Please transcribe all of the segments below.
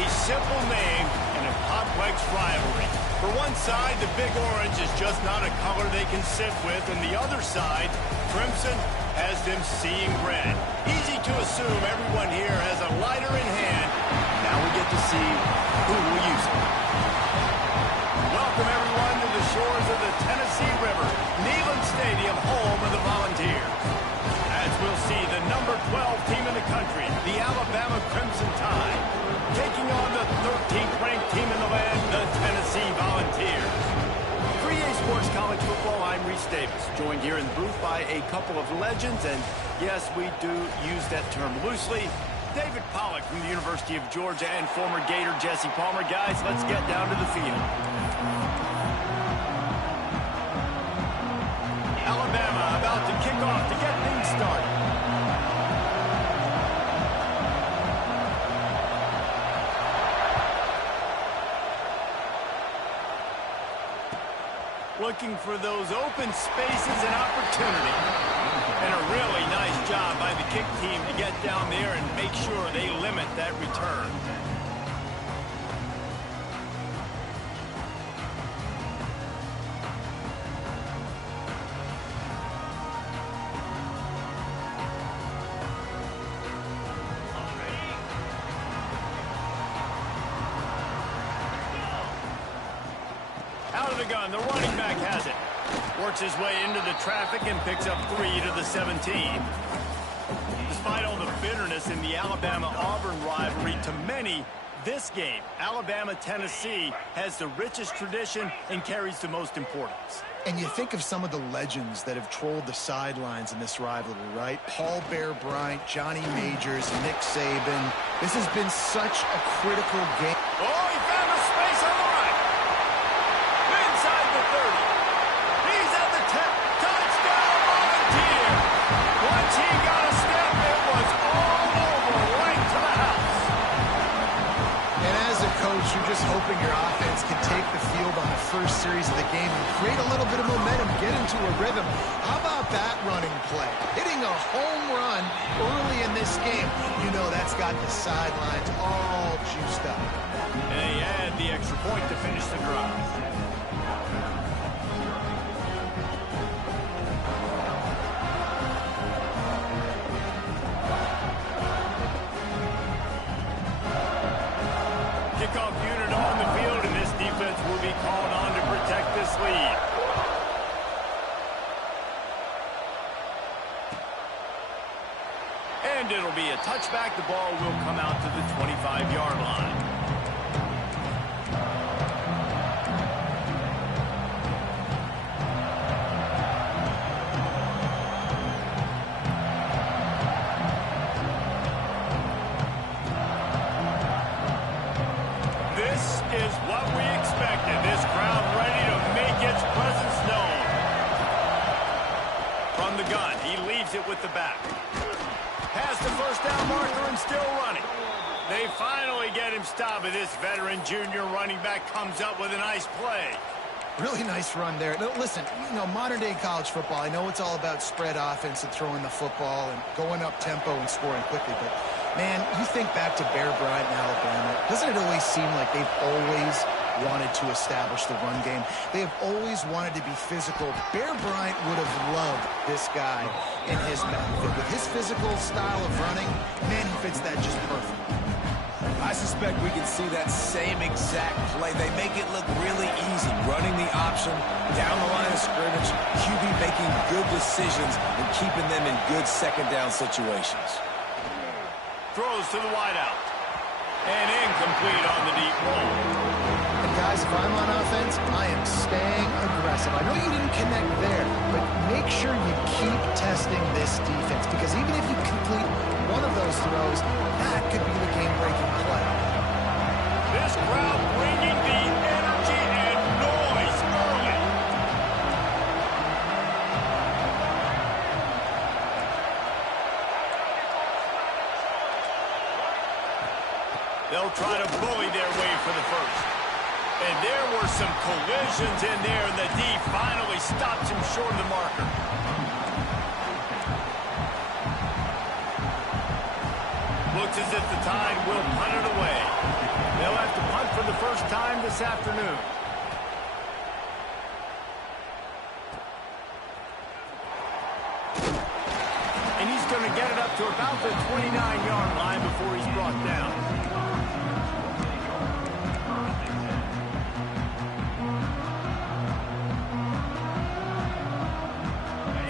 A simple name and a complex rivalry. For one side, the Big Orange is just not a color they can sit with, and the other side, Crimson, has them seeing red. Easy to assume everyone here has a lighter in hand. Now we get to see who will use it. Welcome everyone to the shores of the Tennessee River, Neyland Stadium, home of the Volunteers. As we'll see, the number 12 team in the country, the Alabama Crimson Tide, taking on the 13th ranked team in the land, the Tennessee Volunteers. 3A Sports College Football, I'm Reese Davis, joined here in the booth by a couple of legends, and yes, we do use that term loosely. David Pollack from the University of Georgia and former Gator Jesse Palmer. Guys, let's get down to the field. Alabama about to kick off to get things started. Looking for those open spaces and opportunity. And a really nice job by the kick team to get down there and make sure they limit that return. Out of the gun, the running back has it. Works his way into the traffic and picks up 3 to the 17. Despite all the bitterness in the Alabama-Auburn rivalry, to many, this game, Alabama-Tennessee, has the richest tradition and carries the most importance. And you think of some of the legends that have trolled the sidelines in this rivalry, right? Paul Bear Bryant, Johnny Majors, Nick Saban. This has been such a critical game. Oh, he found a space on the right. Inside the 30. He's at the 10. Touchdown, Volunteer. Once he got a step, it was all over, right to the house. And as a coach, you're just hoping your offense can take the field on the first series of the game and create a little bit of momentum, get into a rhythm. How about that running play? Hitting a home run early in this game. You know that's got the sidelines all juiced up. And he had the extra point to finish the drive. Kickoff unit on the field, and this defense will be called on to protect this lead. And it'll be a touchback. The ball will come out to the 25-yard line. This is what we expected. This crowd ready to make its presence known. From the gun, he leaves it with the back. Has the first down marker and still running. They finally get him stopped, but this veteran junior running back comes up with a nice play. Really nice run there. Now, listen, you know, modern-day college football, I know it's all about spread offense and throwing the football and going up tempo and scoring quickly, but, man, you think back to Bear Bryant in Alabama, doesn't it always seem like they've always wanted to establish the run game? They have always wanted to be physical. Bear Bryant would have loved this guy in his backfield. With his physical style of running, man, he fits that just perfect. I suspect we can see that same exact play. They make it look really easy, running the option down the line of scrimmage, QB making good decisions and keeping them in good second down situations. Throws to the wideout. And incomplete on the deep ball. And guys, if I'm on offense, I am staying aggressive. I know you didn't connect there, but make sure you keep testing this defense, because even if you complete one of those throws, that could be the game-breaking play. This crowd bringing the energy and noise early. They'll try to bully their way for the first. And there were some collisions in there, and the D finally stops him short of the marker. Looks as if the Tide will punt it away. They'll have to punt for the first time this afternoon. And he's going to get it up to about the 29-yard line before he's brought down.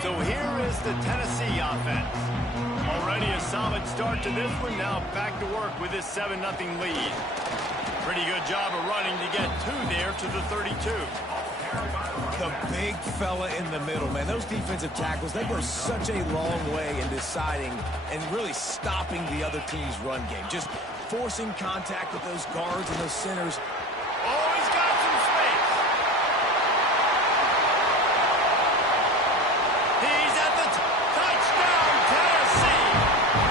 So here is the Tennessee offense. Already a solid start to this one. Now back to work with this 7-0 lead. Pretty good job of running to get 2 there to the 32. The big fella in the middle, man. Those defensive tackles, they go such a long way in deciding and really stopping the other team's run game. Just forcing contact with those guards and those centers. Oh, he's got some space. He's at the touchdown, Tennessee.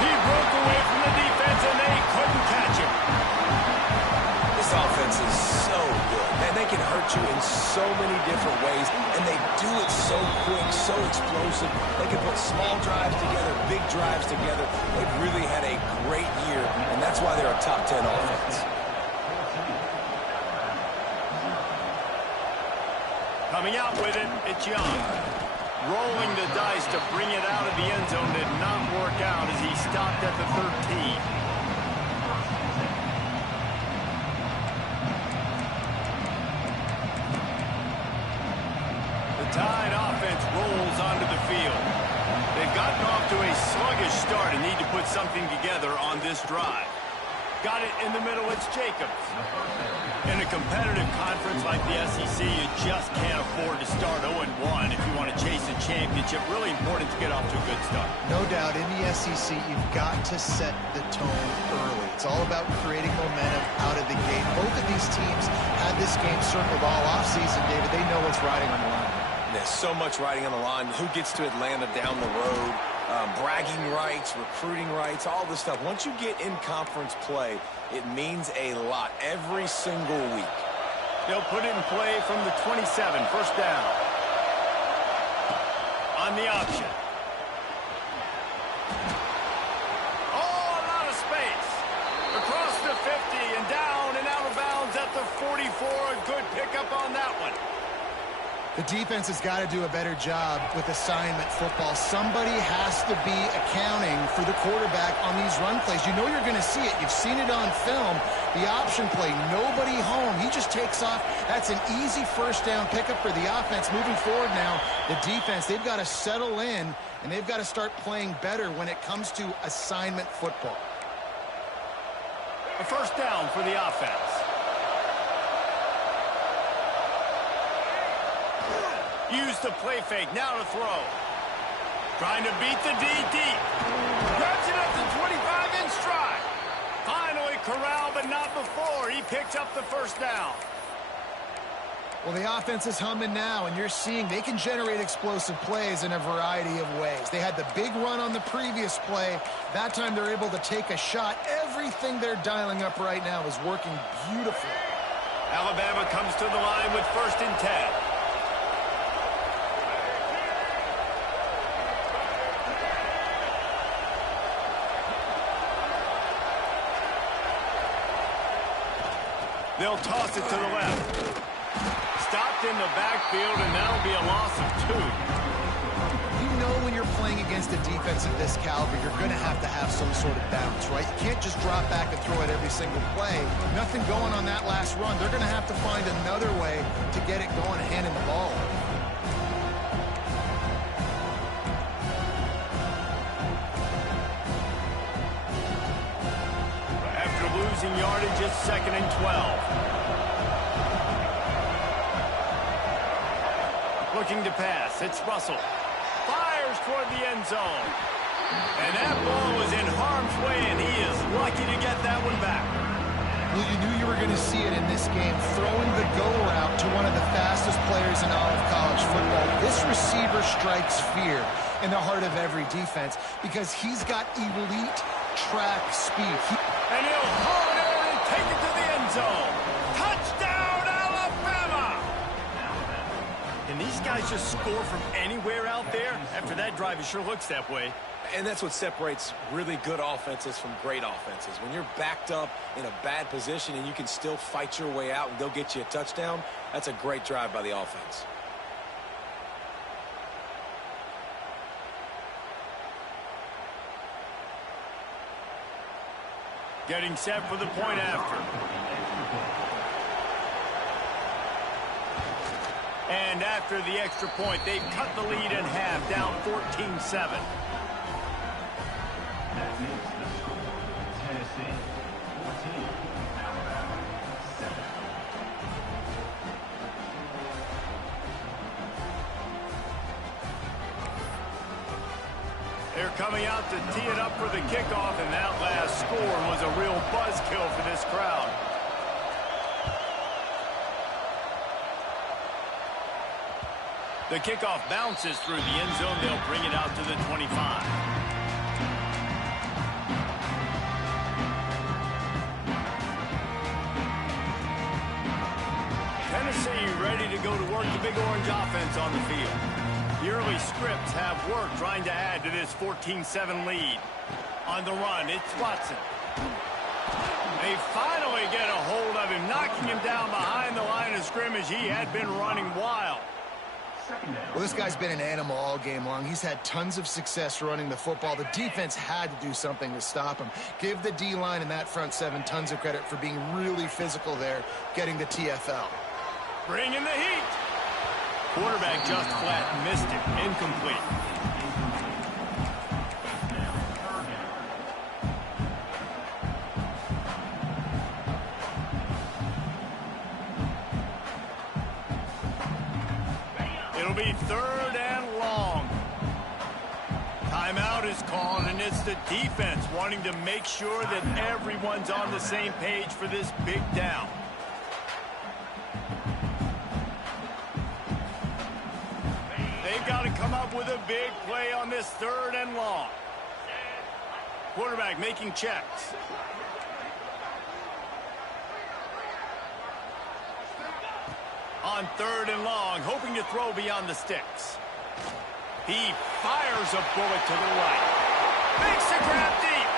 He broke away from the defense, and they couldn't catch him. This offense is so good. Man, they can hurt you in so many different ways, and they do it so quick, so explosive. They can put small drives together, big drives together. They've really had a great year, and that's why they're a top 10 offense. Coming out with it, it's Young. Rolling the dice to bring it out of the end zone did not work out as he stopped at the 13. Tide offense rolls onto the field. They've gotten off to a sluggish start and need to put something together on this drive. Got it in the middle, it's Jacobs. In a competitive conference like the SEC, you just can't afford to start 0-1 if you want to chase a championship. Really important to get off to a good start. No doubt, in the SEC, you've got to set the tone early. It's all about creating momentum out of the gate. Both of these teams had this game circled all offseason, David. They know what's riding on the line. There's so much riding on the line. Who gets to Atlanta down the road? Bragging rights, recruiting rights, all this stuff. Once you get in conference play, it means a lot every single week. They'll put it in play from the 27, first down. On the option. Oh, a lot of space. Across the 50 and down and out of bounds at the 44. A good pickup on that one. The defense has got to do a better job with assignment football. Somebody has to be accounting for the quarterback on these run plays. You know you're going to see it. You've seen it on film. The option play, nobody home. He just takes off. That's an easy first down pickup for the offense. Moving forward now, the defense, they've got to settle in, and they've got to start playing better when it comes to assignment football. A first down for the offense. Use the play fake, now to throw. Trying to beat the D deep. Grabs it at the 25 in stride. Finally corralled, but not before. He picks up the first down. Well, the offense is humming now, and you're seeing they can generate explosive plays in a variety of ways. They had the big run on the previous play. That time they're able to take a shot. Everything they're dialing up right now is working beautifully. Alabama comes to the line with 1st and 10. They'll toss it to the left. Stopped in the backfield, and that'll be a loss of 2. You know when you're playing against a defense of this caliber, you're going to have some sort of balance, right? You can't just drop back and throw it every single play. Nothing going on that last run. They're going to have to find another way to get it going, handing the ball. Losing yardage, it's 2nd and 12. Looking to pass, it's Russell. Fires toward the end zone. And that ball was in harm's way, and he is lucky to get that one back. Well, you knew you were going to see it in this game, throwing the go route to one of the fastest players in all of college football. This receiver strikes fear in the heart of every defense because he's got elite track speed. And he'll hold it and take it to the end zone. Touchdown, Alabama! And these guys just score from anywhere out there? After that drive, it sure looks that way. And that's what separates really good offenses from great offenses. When you're backed up in a bad position and you can still fight your way out and go get you a touchdown, that's a great drive by the offense. Getting set for the point after. And after the extra point, they've cut the lead in half, down 14-7. That makes the score Tennessee 14, Alabama 7. They're coming out to tee it up for the kickoff, and that last score was a real buzzkill for this crowd. The kickoff bounces through the end zone. They'll bring it out to the 25. Tennessee ready to go to work the Big Orange offense on the field. The early scripts have worked trying to add to this 14-7 lead. On the run, it's Watson. They finally get a hold of him, knocking him down behind the line of scrimmage. He had been running wild. Well, this guy's been an animal all game long. He's had tons of success running the football. The defense had to do something to stop him. Give the D-line and that front seven tons of credit for being really physical there, getting the TFL. Bring in the heat. Quarterback just flat missed it. Incomplete. It'll be 3rd and long. Timeout is called, and it's the defense wanting to make sure that everyone's on the same page for this big down. They've got to come up with a big play on this 3rd and long. Quarterback making checks. On 3rd and long, hoping to throw beyond the sticks. He fires a bullet to the right. Makes the grab deep.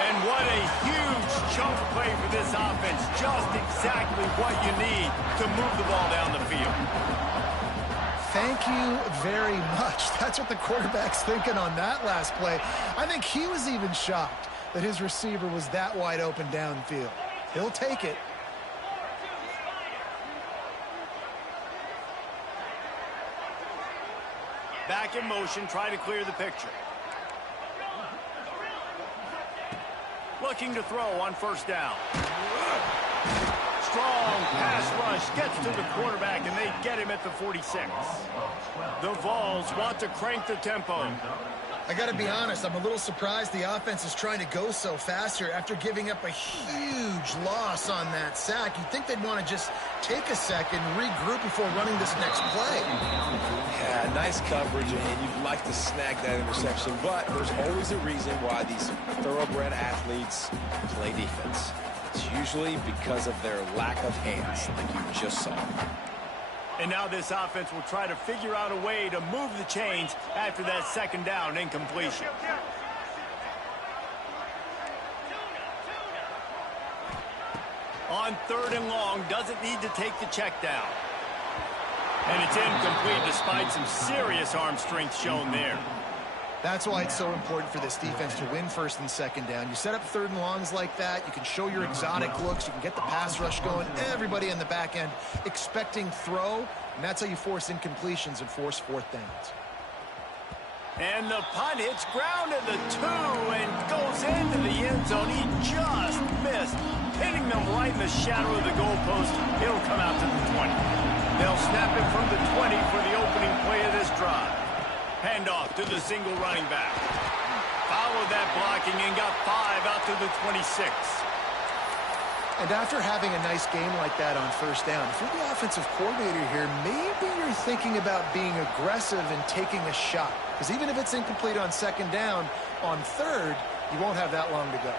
And what a huge chunk play for this offense. Just exactly what you need to move the ball down the field. Thank you very much. That's what the quarterback's thinking on that last play. I think he was even shocked that his receiver was that wide open downfield. He'll take it. Back in motion, try to clear the picture. Looking to throw on 1st down. Strong pass rush gets to the quarterback, and they get him at the 46. The Vols want to crank the tempo. I got to be honest, I'm a little surprised the offense is trying to go so fast here after giving up a huge loss on that sack. You'd think they'd want to just take a second, regroup before running this next play. Yeah, nice coverage, and you'd like to snag that interception, but there's always a reason why these thoroughbred athletes play defense. It's usually because of their lack of hands, like you just saw. And now this offense will try to figure out a way to move the chains after that 2nd down incompletion. On 3rd and long, doesn't need to take the check down. And it's incomplete despite some serious arm strength shown there. That's why it's so important for this defense to win 1st and 2nd down. You set up 3rd and longs like that, you can show your exotic looks, you can get the pass rush going, everybody in the back end expecting throw, and that's how you force incompletions and force 4th downs. And the punt hits ground at the 2 and goes into the end zone. He just missed, hitting them right in the shadow of the goalpost. It'll come out to the 20. They'll snap it from the 20 for the opening play of this drive. Handoff to the single running back. Followed that blocking and got 5 out to the 26. And after having a nice game like that on 1st down, if you're the offensive coordinator here, maybe you're thinking about being aggressive and taking a shot. Because even if it's incomplete on 2nd down, on 3rd, you won't have that long to go.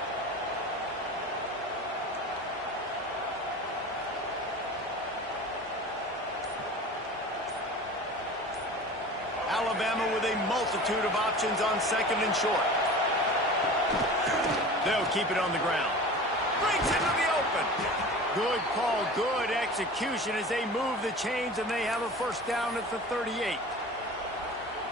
Alabama with a multitude of options on second and short. They'll keep it on the ground. Breaks into the open. Good call, good execution as they move the chains, and they have a first down at the 38.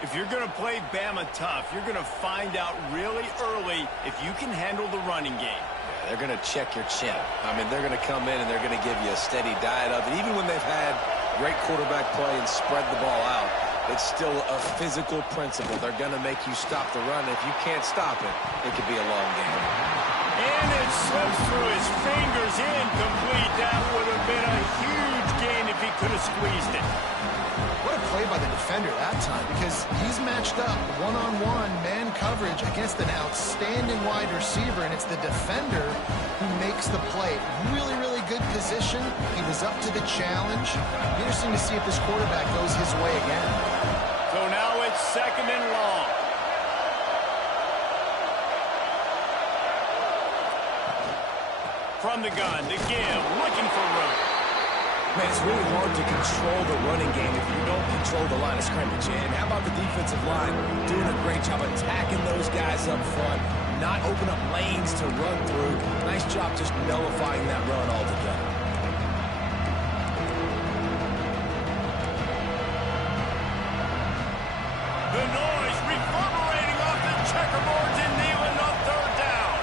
If you're going to play Bama tough, you're going to find out really early if you can handle the running game. Yeah, they're going to check your chin. I mean, they're going to come in and they're going to give you a steady diet of it. Even when they've had great quarterback play and spread the ball out, it's still a physical principle. They're going to make you stop the run. If you can't stop it, it could be a long game. And it slips through his fingers, incomplete. That would have been a huge gain if he could have squeezed it. What a play by the defender that time, because he's matched up one-on-one man coverage against an outstanding wide receiver, and it's the defender who makes the play. Really, really good position. He was up to the challenge. Interesting to see if this quarterback goes his way again. So now it's second and long. From the gun, the give, looking for room. Man, it's really hard to control the running game if you don't control the line of scrimmage. And how about the defensive line doing a great job attacking those guys up front, not open up lanes to run through. Nice job just nullifying that run altogether. The noise reverberating off the checkerboards and Neyland on third down.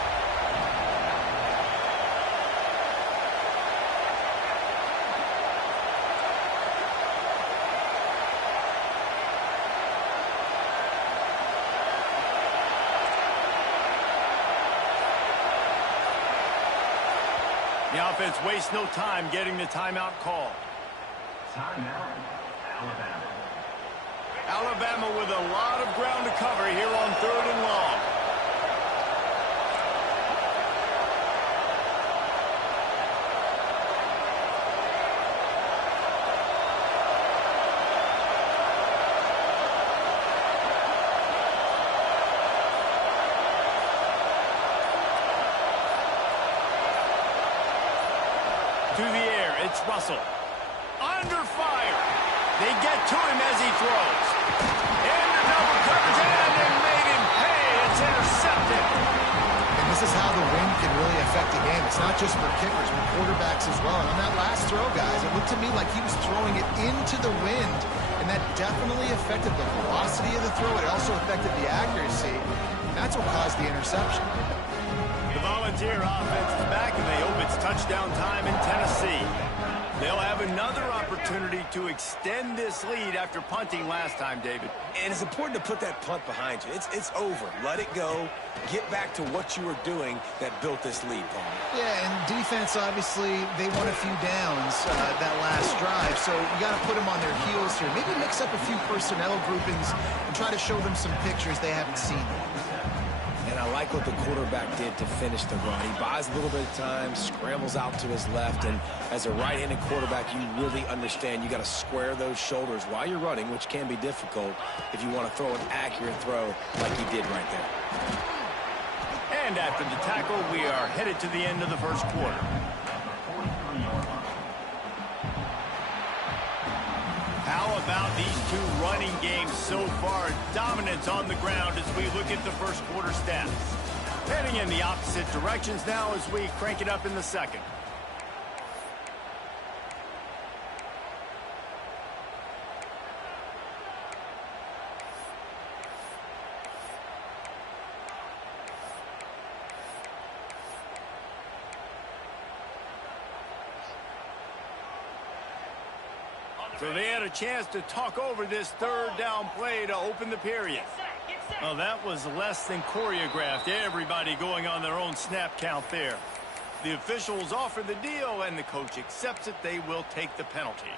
The offense wastes no time getting the timeout call. Timeout, Alabama. Alabama with a lot of ground to cover here on third and long. To the air, it's Russell. Under fire. They get to him as he throws. Into double coverage, and they made him pay. It's intercepted. And this is how the wind can really affect a game. It's not just for kickers, but quarterbacks as well. And on that last throw, guys, it looked to me like he was throwing it into the wind, and that definitely affected the velocity of the throw. It also affected the accuracy. And that's what caused the interception. The Volunteer offense is back, and they hope it's touchdown time in Tennessee. They'll have another opportunity to extend this lead after punting last time, David. And it's important to put that punt behind you. It's over. Let it go. Get back to what you were doing that built this lead, Paul. Yeah, and defense, obviously, they won a few downs that last drive, so you got to put them on their heels here. Maybe mix up a few personnel groupings and try to show them some pictures they haven't seen. And I like what the quarterback did to finish the run. He buys a little bit of time, scrambles out to his left, and as a right-handed quarterback, you really understand you got to square those shoulders while you're running, which can be difficult if you want to throw an accurate throw like he did right there. And after the tackle, we are headed to the end of the first quarter. How about these two running games so far? Dominance on the ground as we look at the first quarter stats. Heading in the opposite directions now as we crank it up in the second. So they had a chance to talk over this third down play to open the period. Well, that was less than choreographed. Everybody going on their own snap count there. The officials offer the deal, and the coach accepts it. They will take the penalty.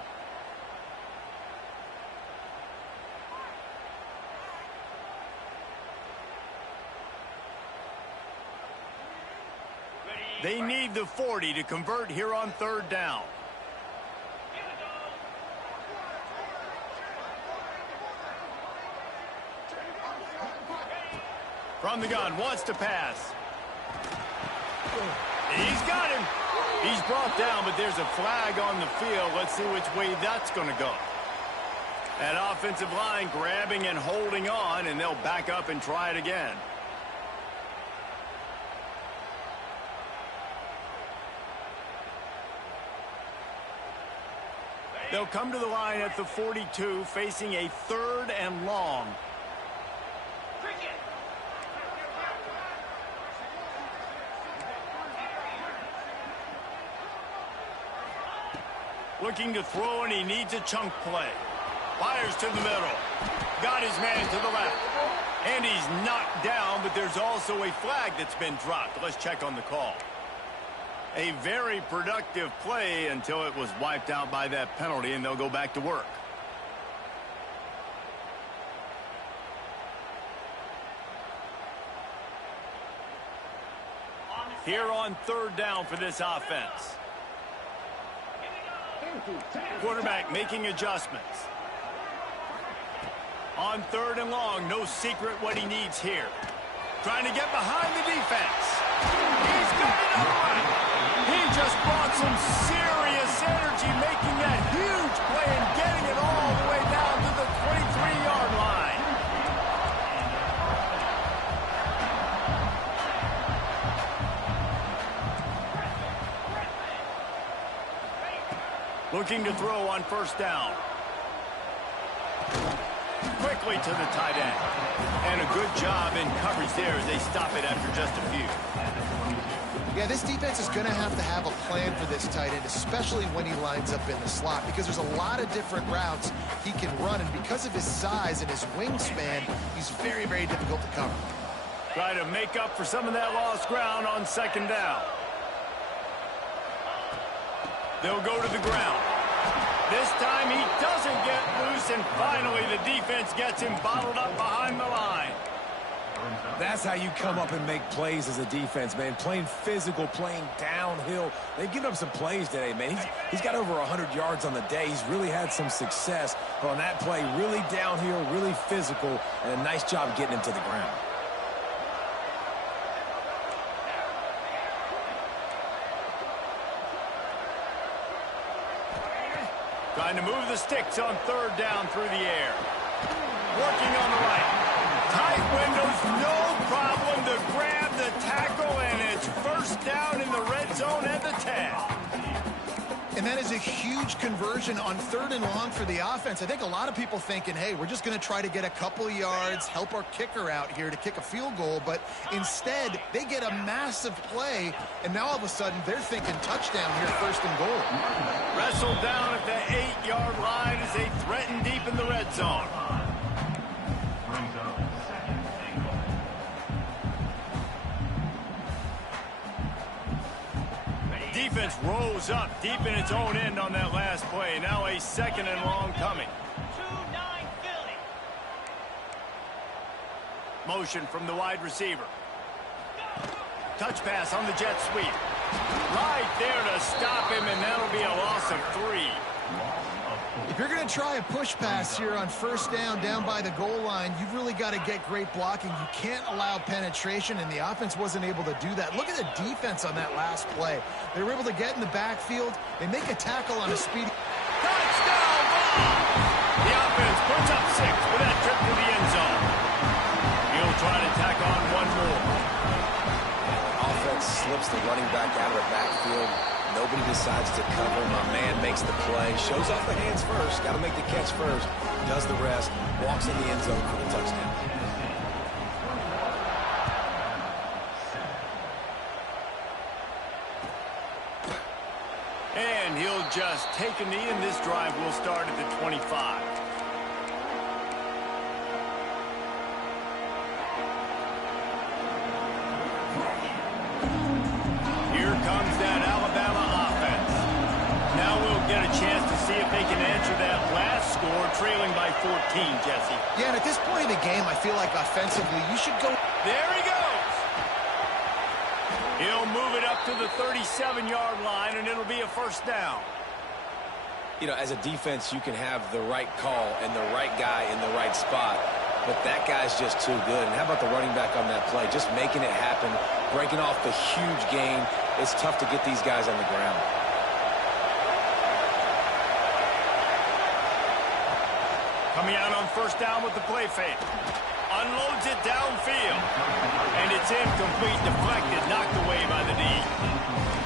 They need the 40 to convert here on third down. From the gun, wants to pass. He's got him. He's brought down, but there's a flag on the field. Let's see which way that's going to go. That offensive line grabbing and holding on, and they'll back up and try it again. They'll come to the line at the 42, facing a 3rd and long. Looking to throw, and he needs a chunk play. Fires to the middle. Got his man to the left. And he's knocked down, but there's also a flag that's been dropped. Let's check on the call. A very productive play until it was wiped out by that penalty, and they'll go back to work. Here on 3rd down for this offense. Quarterback making adjustments. On 3rd and long, no secret what he needs here. Trying to get behind the defense. He's got it on. He just brought some serious energy, making that huge play and getting it all the way down to the 23-yard line. Looking to throw on 1st down. Quickly to the tight end. And a good job in coverage there as they stop it after just a few. Yeah, this defense is going to have a plan for this tight end, especially when he lines up in the slot, because there's a lot of different routes he can run, and because of his size and his wingspan, he's very, very difficult to cover. Try to make up for some of that lost ground on 2nd down. They'll go to the ground. This time he doesn't get loose, and finally the defense gets him bottled up behind the line. That's how you come up and make plays as a defense, man. Playing physical, playing downhill. They've given up some plays today, man. He's got over 100 yards on the day. He's really had some success. But on that play, really downhill, really physical, and a nice job getting him to the ground. Trying to move the sticks on 3rd down through the air. Working on the right. Tight windows, no problem to grab the tackle, and it's 1st down in the red zone at the 10. And that is a huge conversion on 3rd and long for the offense. I think a lot of people thinking, hey, we're just going to try to get a couple yards, help our kicker out here to kick a field goal. But instead, they get a massive play, and now all of a sudden they're thinking touchdown here, 1st and goal. Wrestled down at the 8-yard line as they threaten deep in the red zone. Defense rolls up deep in its own end on that last play. Now a 2nd and long coming. Motion from the wide receiver. Touch pass on the jet sweep. Right there to stop him, and that'll be a loss of 3. If you're going to try a push pass here on 1st down by the goal line, you've really got to get great blocking. You can't allow penetration, and the offense wasn't able to do that. Look at the defense on that last play. They were able to get in the backfield and make a tackle on a speedy... Touchdown ball! The offense puts up 6 with that trip to the end zone. He'll try to tack on one more. Offense slips the running back out of the backfield. Nobody decides to cover. My man makes the play. Shows off the hands first. Got to make the catch first. Does the rest. Walks in the end zone for the touchdown. And he'll just take a knee, and this drive will start at the 25. Here comes that Alabama offense. Now we'll get a chance to see if they can answer that last score, trailing by 14, Jesse. Yeah, and at this point in the game, I feel like offensively, you should go... There he goes! He'll move it up to the 37-yard line, and it'll be a 1st down. You know, as a defense, you can have the right call and the right guy in the right spot, but that guy's just too good. And how about the running back on that play? Just making it happen, breaking off the huge gain. It's tough to get these guys on the ground. Coming out on first down with the play fake. Unloads it downfield. And it's incomplete, deflected, knocked away by the D.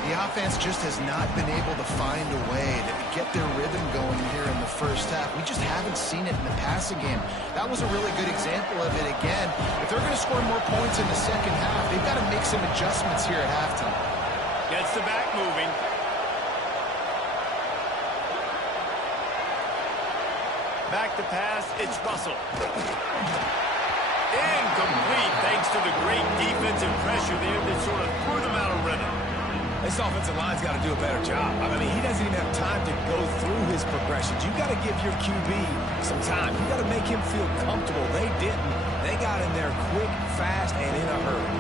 The offense just has not been able to find a way to get their rhythm going here in the first half. We just haven't seen it in the passing game. That was a really good example of it again. If they're going to score more points in the second half, they've got to make some adjustments here at halftime. Gets the back moving. Back to pass, it's Russell. Incomplete thanks to the great defensive pressure there that sort of threw them out of rhythm. This offensive line's got to do a better job. I mean, he doesn't even have time to go through his progressions. You got to give your QB some time. You got to make him feel comfortable. They didn't. They got in there quick, fast, and in a hurry.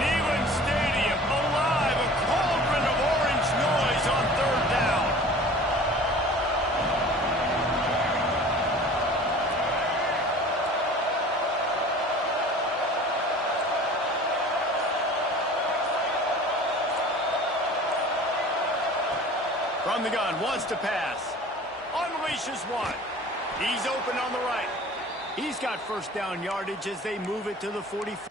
Neyland Stadium alive, a cauldron of orange noise on third down. From the gun, wants to pass. Unleashes one. He's open on the right. He's got first down yardage as they move it to the 44.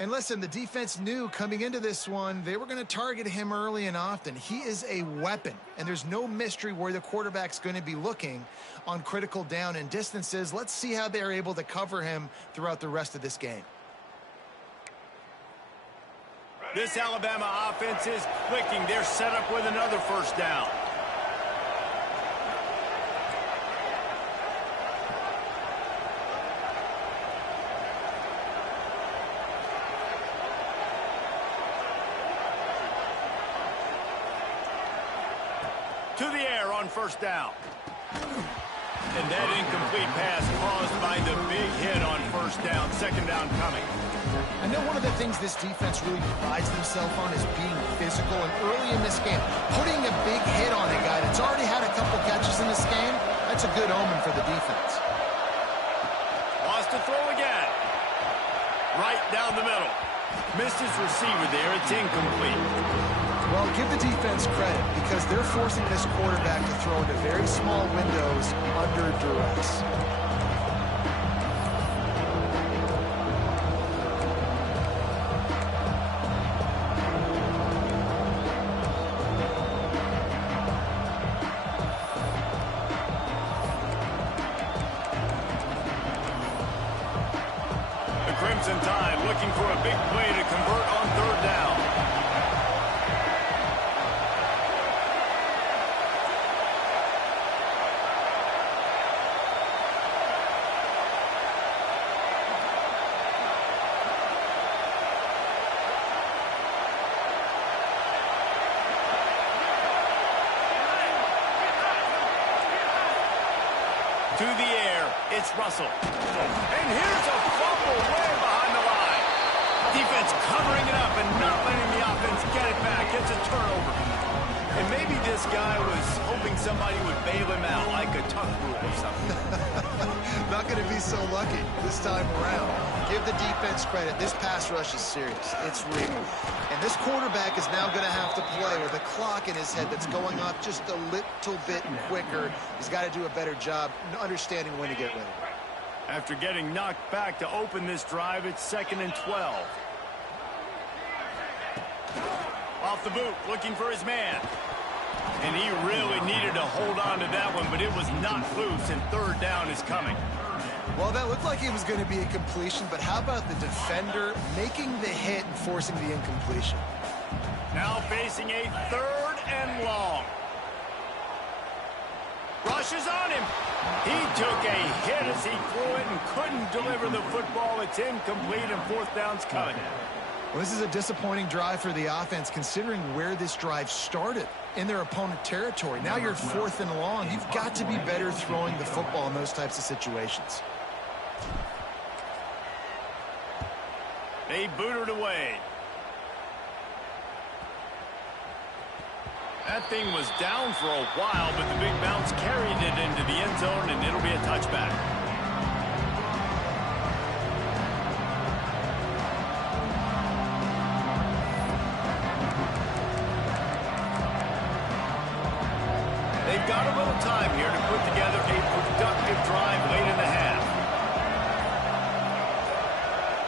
And listen, the defense knew coming into this one, they were going to target him early and often. He is a weapon, and there's no mystery where the quarterback's going to be looking on critical down and distances. Let's see how they're able to cover him throughout the rest of this game. This Alabama offense is clicking. They're set up with another first down. To the air on first down. And that incomplete pass caused by the big hit on first down. Second down coming. I know one of the things this defense really prides themselves on is being physical. And early in this game, putting a big hit on a guy that's already had a couple catches in this game, that's a good omen for the defense. Wants to throw again. Right down the middle. Missed his receiver there. It's incomplete. Well, give the defense credit because they're forcing this quarterback to throw into very small windows under duress. The Crimson Tide looking for a big play to convert on third down. To the air, it's Russell. And here's a fumble way behind the line. Defense covering it up and not letting the offense get it back. It's a turnover. And maybe this guy was hoping somebody would bail him out, like a tuck rule or something. Not going to be so lucky this time around. Give the defense credit. This pass rush is serious. It's real. And this quarterback is now going to have to play with a clock in his head that's going up just a little bit quicker. He's got to do a better job understanding when to get ready. After getting knocked back to open this drive, it's 2nd and 12. Off the boot, looking for his man. And he really needed to hold on to that one, but it was not loose, and 3rd down is coming. Well, that looked like it was going to be a completion, but how about the defender making the hit and forcing the incompletion? Now facing a 3rd and long. Rush is on him. He took a hit as he threw it and couldn't deliver the football. It's incomplete, and 4th down's coming. Well, this is a disappointing drive for the offense, considering where this drive started, in their opponent territory. Now you're 4th and long. You've got to be better throwing the football in those types of situations. They boot it away. That thing was down for a while, but the big bounce carried it into the end zone, and it'll be a touchback. They've got a little time here to put together a productive drive late in the half.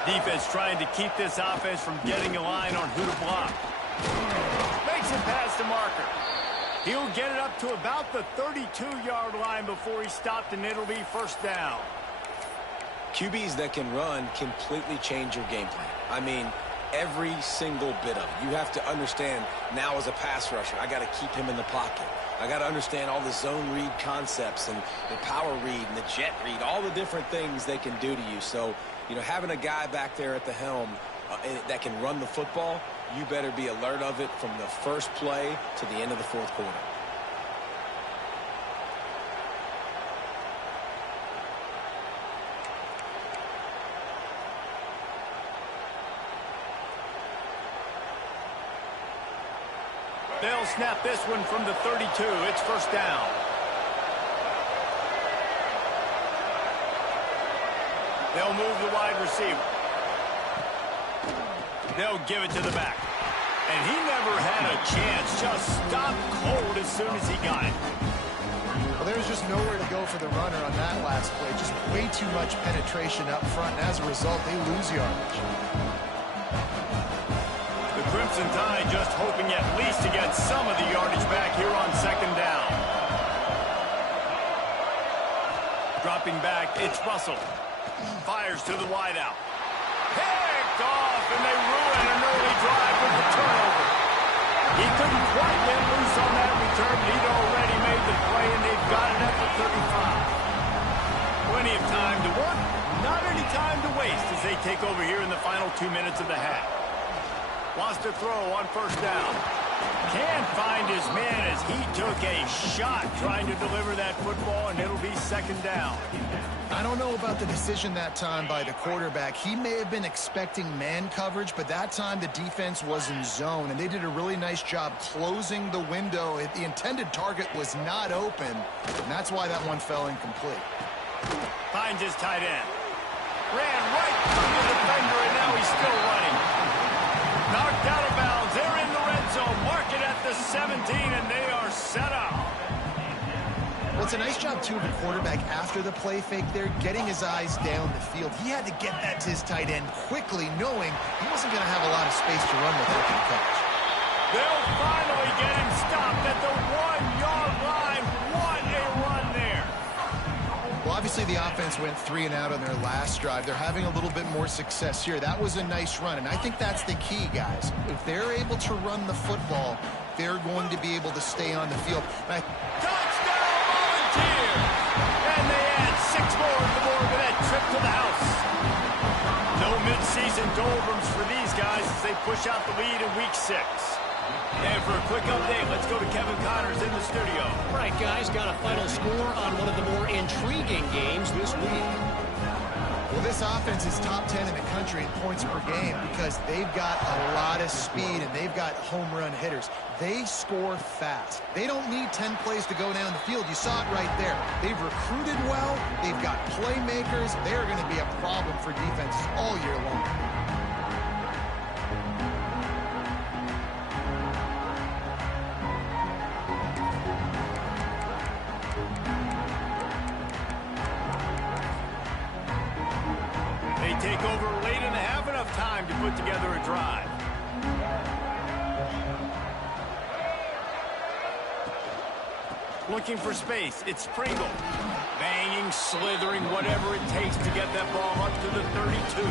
Defense trying to keep this offense from getting a line on who to block. Makes it past the marker. He'll get it up to about the 32-yard line before he stopped, and it'll be 1st down. QBs that can run completely change your game plan. I mean, every single bit of it. You have to understand now as a pass rusher, I got to keep him in the pocket. I got to understand all the zone read concepts and the power read and the jet read, all the different things they can do to you. So, having a guy back there at the helm that can run the football, you better be alert of it from the first play to the end of the 4th quarter. They'll snap this one from the 32. It's 1st down. They'll move the wide receiver. They'll give it to the back. And he never had a chance. Just stopped cold as soon as he got it. Well, there's just nowhere to go for the runner on that last play. Just way too much penetration up front, and as a result, they lose yardage. The Crimson Tide just hoping at least to get some of the yardage back here on 2nd down. Dropping back, it's Russell. Fires to the wideout. Picked off, and they ruin an early drive with the turnover. He couldn't quite get loose on that return. He'd already made the play, and they've got it at the 35. Plenty of time to work, not any time to waste as they take over here in the final 2 minutes of the half. Wants to throw on 1st down. Can't find his man as he took a shot trying to deliver that football, and it'll be 2nd down. I don't know about the decision that time by the quarterback. He may have been expecting man coverage, but that time the defense was in zone, and they did a really nice job closing the window. The intended target was not open, and that's why that one fell incomplete. Finds his tight end. Ran right through the defender, and now he's still running. Knocked out of bounds. They're in the red zone. Mark it at the 17, and they are set up. Well, it's a nice job, too, of the quarterback after the play fake there, getting his eyes down the field. He had to get that to his tight end quickly, knowing he wasn't going to have a lot of space to run with after the catch. They'll finally get him stopped at the 1-yard line. What a run there. Well, obviously the offense went 3 and out on their last drive. They're having a little bit more success here. That was a nice run, and I think that's the key, guys. If they're able to run the football, they're going to be able to stay on the field. Touchdown, Volunteers! And they add 6 more to the board with that trip to the house. No midseason doldrums for these guys as they push out the lead in Week 6. And for a quick update, let's go to Kevin Connors in the studio. All right, guys, got a final score on one of the more intriguing games this week. Well, this offense is top 10 in the country in points per game because they've got a lot of speed and they've got home run hitters. They score fast. They don't need 10 plays to go down the field. You saw it right there. They've recruited well. They've got playmakers. They're going to be a problem for defenses all year long. Take over late in the half, enough time to put together a drive. Looking for space, it's Pringle. Banging, slithering, whatever it takes to get that ball up to the 32.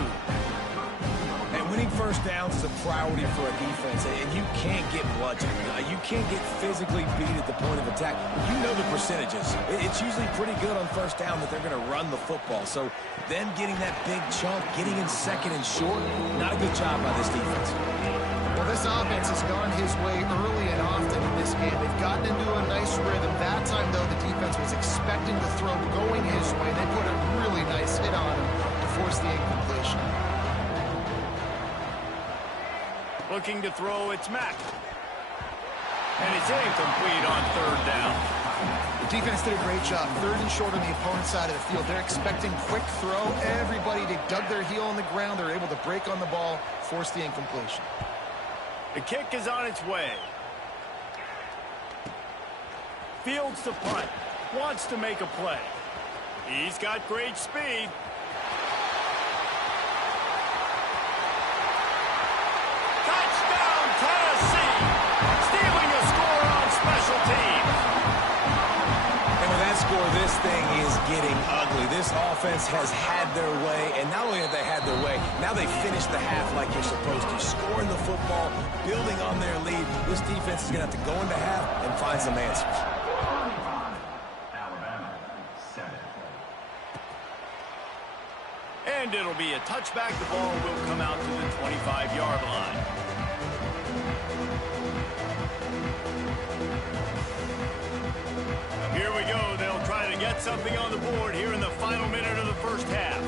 And winning first downs is a priority for a defense, and you can't get bludgeoned. You can't get physically beat at the point of attack. You know the percentages. It's usually pretty good on first down that they're going to run the football. So then getting that big chunk, getting in second and short, not a good job by this defense. Well, this offense has gone his way early and often in this game. They've gotten into a nice rhythm. That time, though, the defense was expecting the throw going his way. They put a really nice hit on him to force the incompletion. Looking to throw, it's Mack. And it's incomplete on third down. The defense did a great job. Third and short on the opponent's side of the field. They're expecting quick throw. Everybody, they dug their heel on the ground. They're able to break on the ball, force the incompletion. The kick is on its way. Fields the punt. Wants to make a play. He's got great speed. Touchdown, Tennessee! Stealing a score on special teams. And with that score, this thing is getting ugly. This offense has had their way, and not only have they had their way, now they finished the half like you're supposed to, scoring the football, building on their lead. This defense is going to have to go into half and find some answers. Alabama, 7. And it'll be a touchback. The ball will come out to the 25-yard line. Here we go. They'll try to get something on the board here in the final minute of the first half.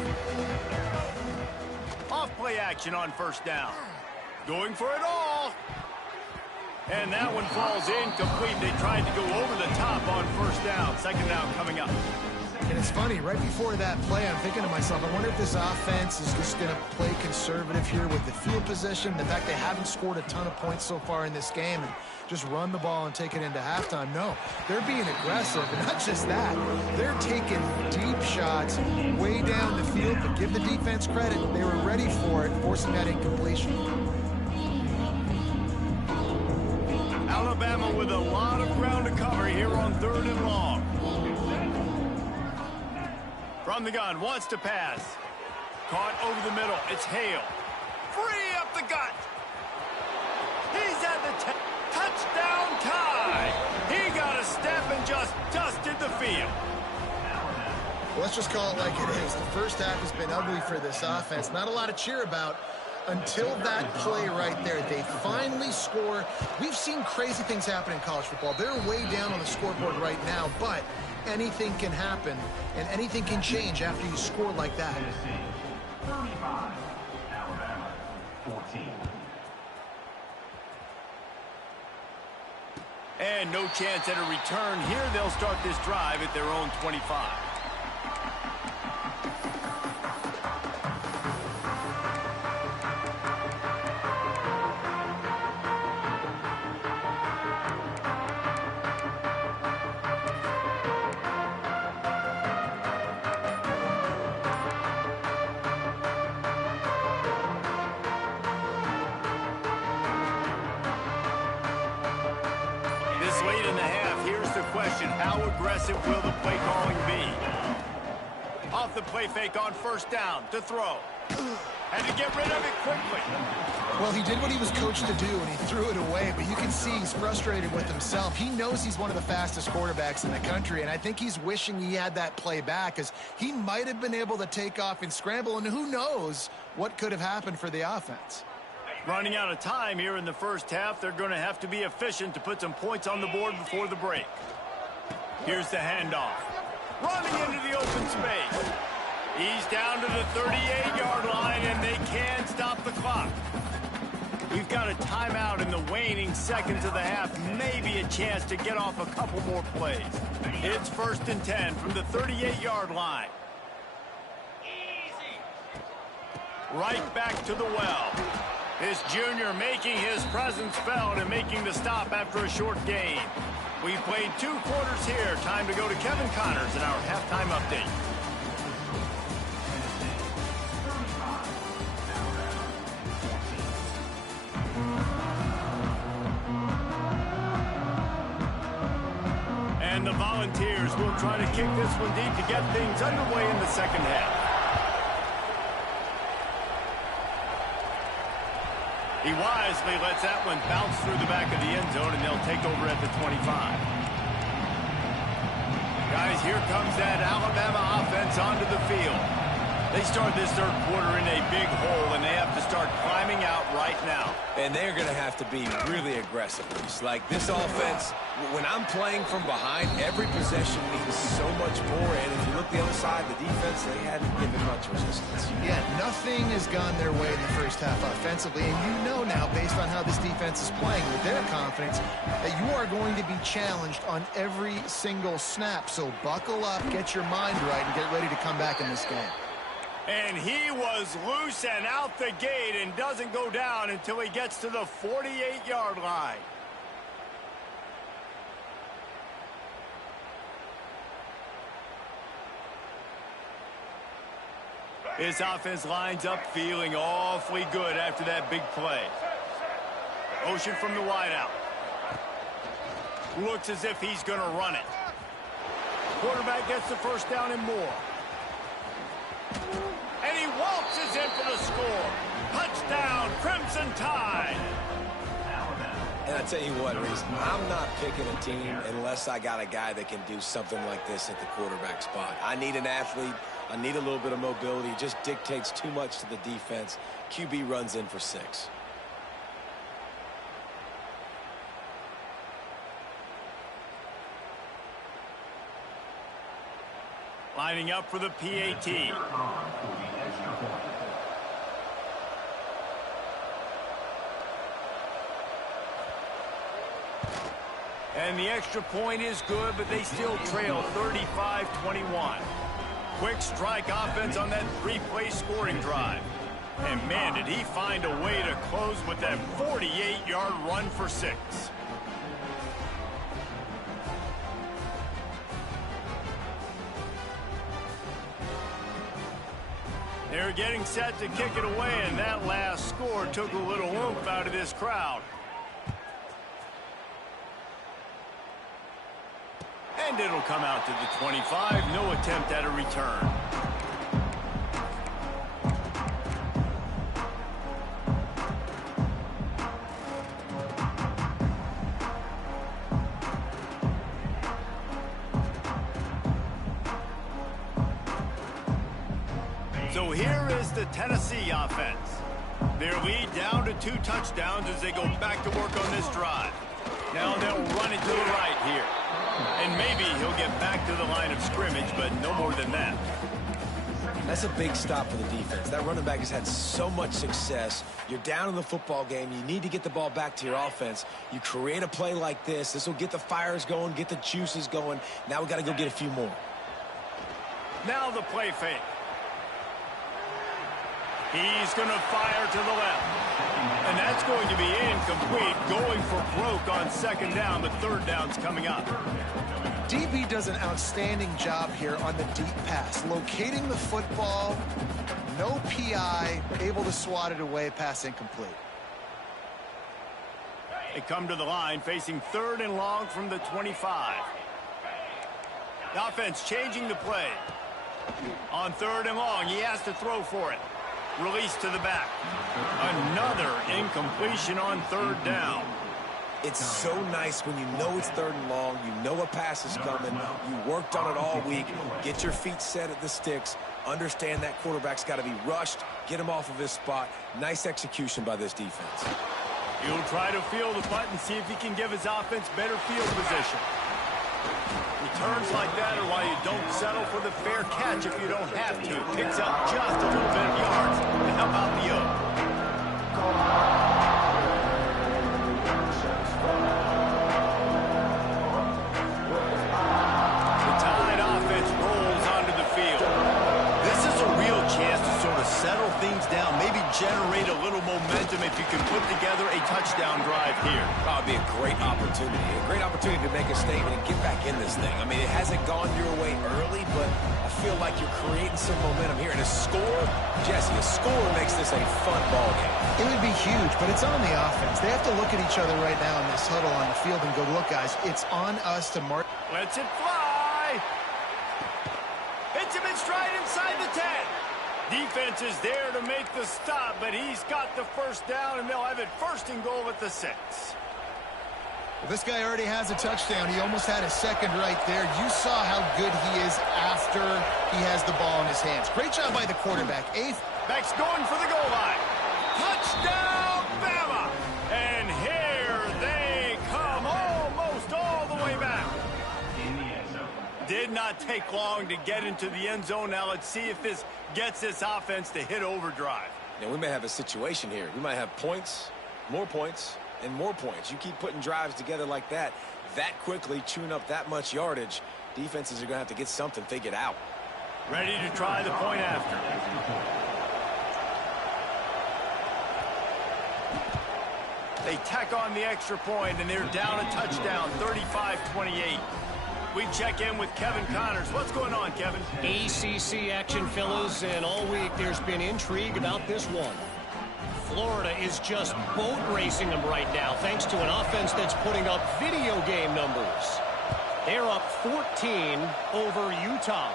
Off-play action on first down. Going for it all. And that one falls incomplete. They tried to go over the top on first down. Second down coming up. And it's funny, right before that play, I'm thinking to myself, I wonder if this offense is just going to play conservative here with the field position, the fact they haven't scored a ton of points so far in this game, and just run the ball and take it into halftime. No, they're being aggressive, and not just that. They're taking deep shots way down the field, but give the defense credit. They were ready for it, forcing that incompletion. Alabama with a lot of ground to cover here on third and long. From the gun, wants to pass. Caught over the middle. It's Hale. Free up the gut. He's at the touchdown tie. He got a step and just dusted the field. Well, let's just call it like it is. The first half has been ugly for this offense. Not a lot to cheer about until that play right there. They finally score. We've seen crazy things happen in college football. They're way down on the scoreboard right now, but anything can happen, and anything can change after you score like that. Tennessee, 35. Alabama, 14. And no chance at a return here. They'll start this drive at their own 25. This late in the half, here's the question. How aggressive will the play calling be? Off the play fake on first down to throw. And to get rid of it quickly. Well, he did what he was coached to do, and he threw it away, but you can see he's frustrated with himself. He knows he's one of the fastest quarterbacks in the country, and I think he's wishing he had that play back, because he might have been able to take off and scramble, and who knows what could have happened for the offense. Running out of time here in the first half. They're going to have to be efficient to put some points on the board before the break. Here's the handoff. Running into the open space. He's down to the 38-yard line, and they can't stop the clock. We've got a timeout in the waning seconds of the half. Maybe a chance to get off a couple more plays. It's 1st and 10 from the 38-yard line. Right back to the well. This junior making his presence felt and making the stop after a short gain. We've played 2 quarters here. Time to go to Kevin Connors in our halftime update. And the Volunteers will try to kick this one deep to get things underway in the second half. He wisely lets that one bounce through the back of the end zone, and they'll take over at the 25. Guys, here comes that Alabama offense onto the field. They start this third quarter in a big hole, and they have to start climbing out right now. And they're going to have to be really aggressive. It's like this offense, when I'm playing from behind, every possession means so much more. And if you look the other side, the defense, they hadn't given much resistance. Yeah, nothing has gone their way in the first half offensively. And you know now, based on how this defense is playing with their confidence, that you are going to be challenged on every single snap. So buckle up, get your mind right, and get ready to come back in this game. And he was loose and out the gate and doesn't go down until he gets to the 48-yard line. His offense lines up feeling awfully good after that big play. Motion from the wideout. Looks as if he's going to run it. Quarterback gets the first down and more. And he waltzes in for the score. Touchdown, Crimson Tide. And I tell you what, Reese, I'm not picking a team unless I got a guy that can do something like this at the quarterback spot. I need an athlete. I need a little bit of mobility. It just dictates too much to the defense. QB runs in for 6. Lining up for the PAT. And the extra point is good, but they still trail 35-21. Quick strike offense on that 3-play scoring drive. And man, did he find a way to close with that 48-yard run for 6. They're getting set to kick it away, and that last score took a little oomph out of this crowd. And it'll come out to the 25. No attempt at a return. So here is the Tennessee offense. Their lead down to 2 touchdowns as they go back to work on this drive. Now they'll run it to the right here. And maybe he'll get back to the line of scrimmage, but no more than that. That's a big stop for the defense. That running back has had so much success. You're down in the football game. You need to get the ball back to your offense. You create a play like this. This will get the fires going, get the juices going. Now we got to go get a few more. Now the play fake. He's going to fire to the left. And that's going to be incomplete, going for broke on second down. The third down's coming up. DB does an outstanding job here on the deep pass. Locating the football, no PI, able to swat it away, pass incomplete. They come to the line, facing 3rd and long from the 25. The offense changing the play. On 3rd and long, he has to throw for it. Release to the back. Another incompletion on 3rd down. It's so nice when you know it's 3rd and long, you know a pass is coming, you worked on it all week, get your feet set at the sticks, Understand that quarterback's got to be rushed, get him off of his spot. Nice execution by this defense. He'll try to field the punt and see if he can give his offense better field position. Returns like that are why you don't settle for the fair catch if you don't have to. Picks up just a little bit of yards to help out the yoke. The Tide offense rolls onto the field. This is a real chance to sort of settle things down, maybe generate a little momentum if you can put together a touchdown drive here. That would be a great opportunity to make a statement and get back in this thing. I mean, it hasn't gone your way early, but I feel like you're creating some momentum here. And a score, Jesse, a score makes this a fun ball game. It would be huge, but it's on the offense. They have to look at each other right now in this huddle on the field and go, look, guys, it's on us to mark. Lets it fly. Hits him in stride inside the 10. Defense is there to make the stop, but he's got the first down, and they'll have it first and goal at the 6. Well, this guy already has a touchdown. He almost had a second right there. You saw how good he is after he has the ball in his hands. Great job by the quarterback. Back's going for the goal line. Touchdown, Bama! And here they come, almost all the way back. In the end zone. Did not take long to get into the end zone. Now let's see if this gets this offense to hit overdrive. Now, we may have a situation here. We might have points, and more points. You keep putting drives together like that quickly, chewing up that much yardage, defenses are going to have to get something figured out. Ready to try the point after. They tack on the extra point, and they're down a touchdown, 35-28. We check in with Kevin Connors. What's going on, Kevin? ACC action, fellas, and all week there's been intrigue about this one. Florida is just boat racing them right now, thanks to an offense that's putting up video game numbers. They're up 14 over Utah.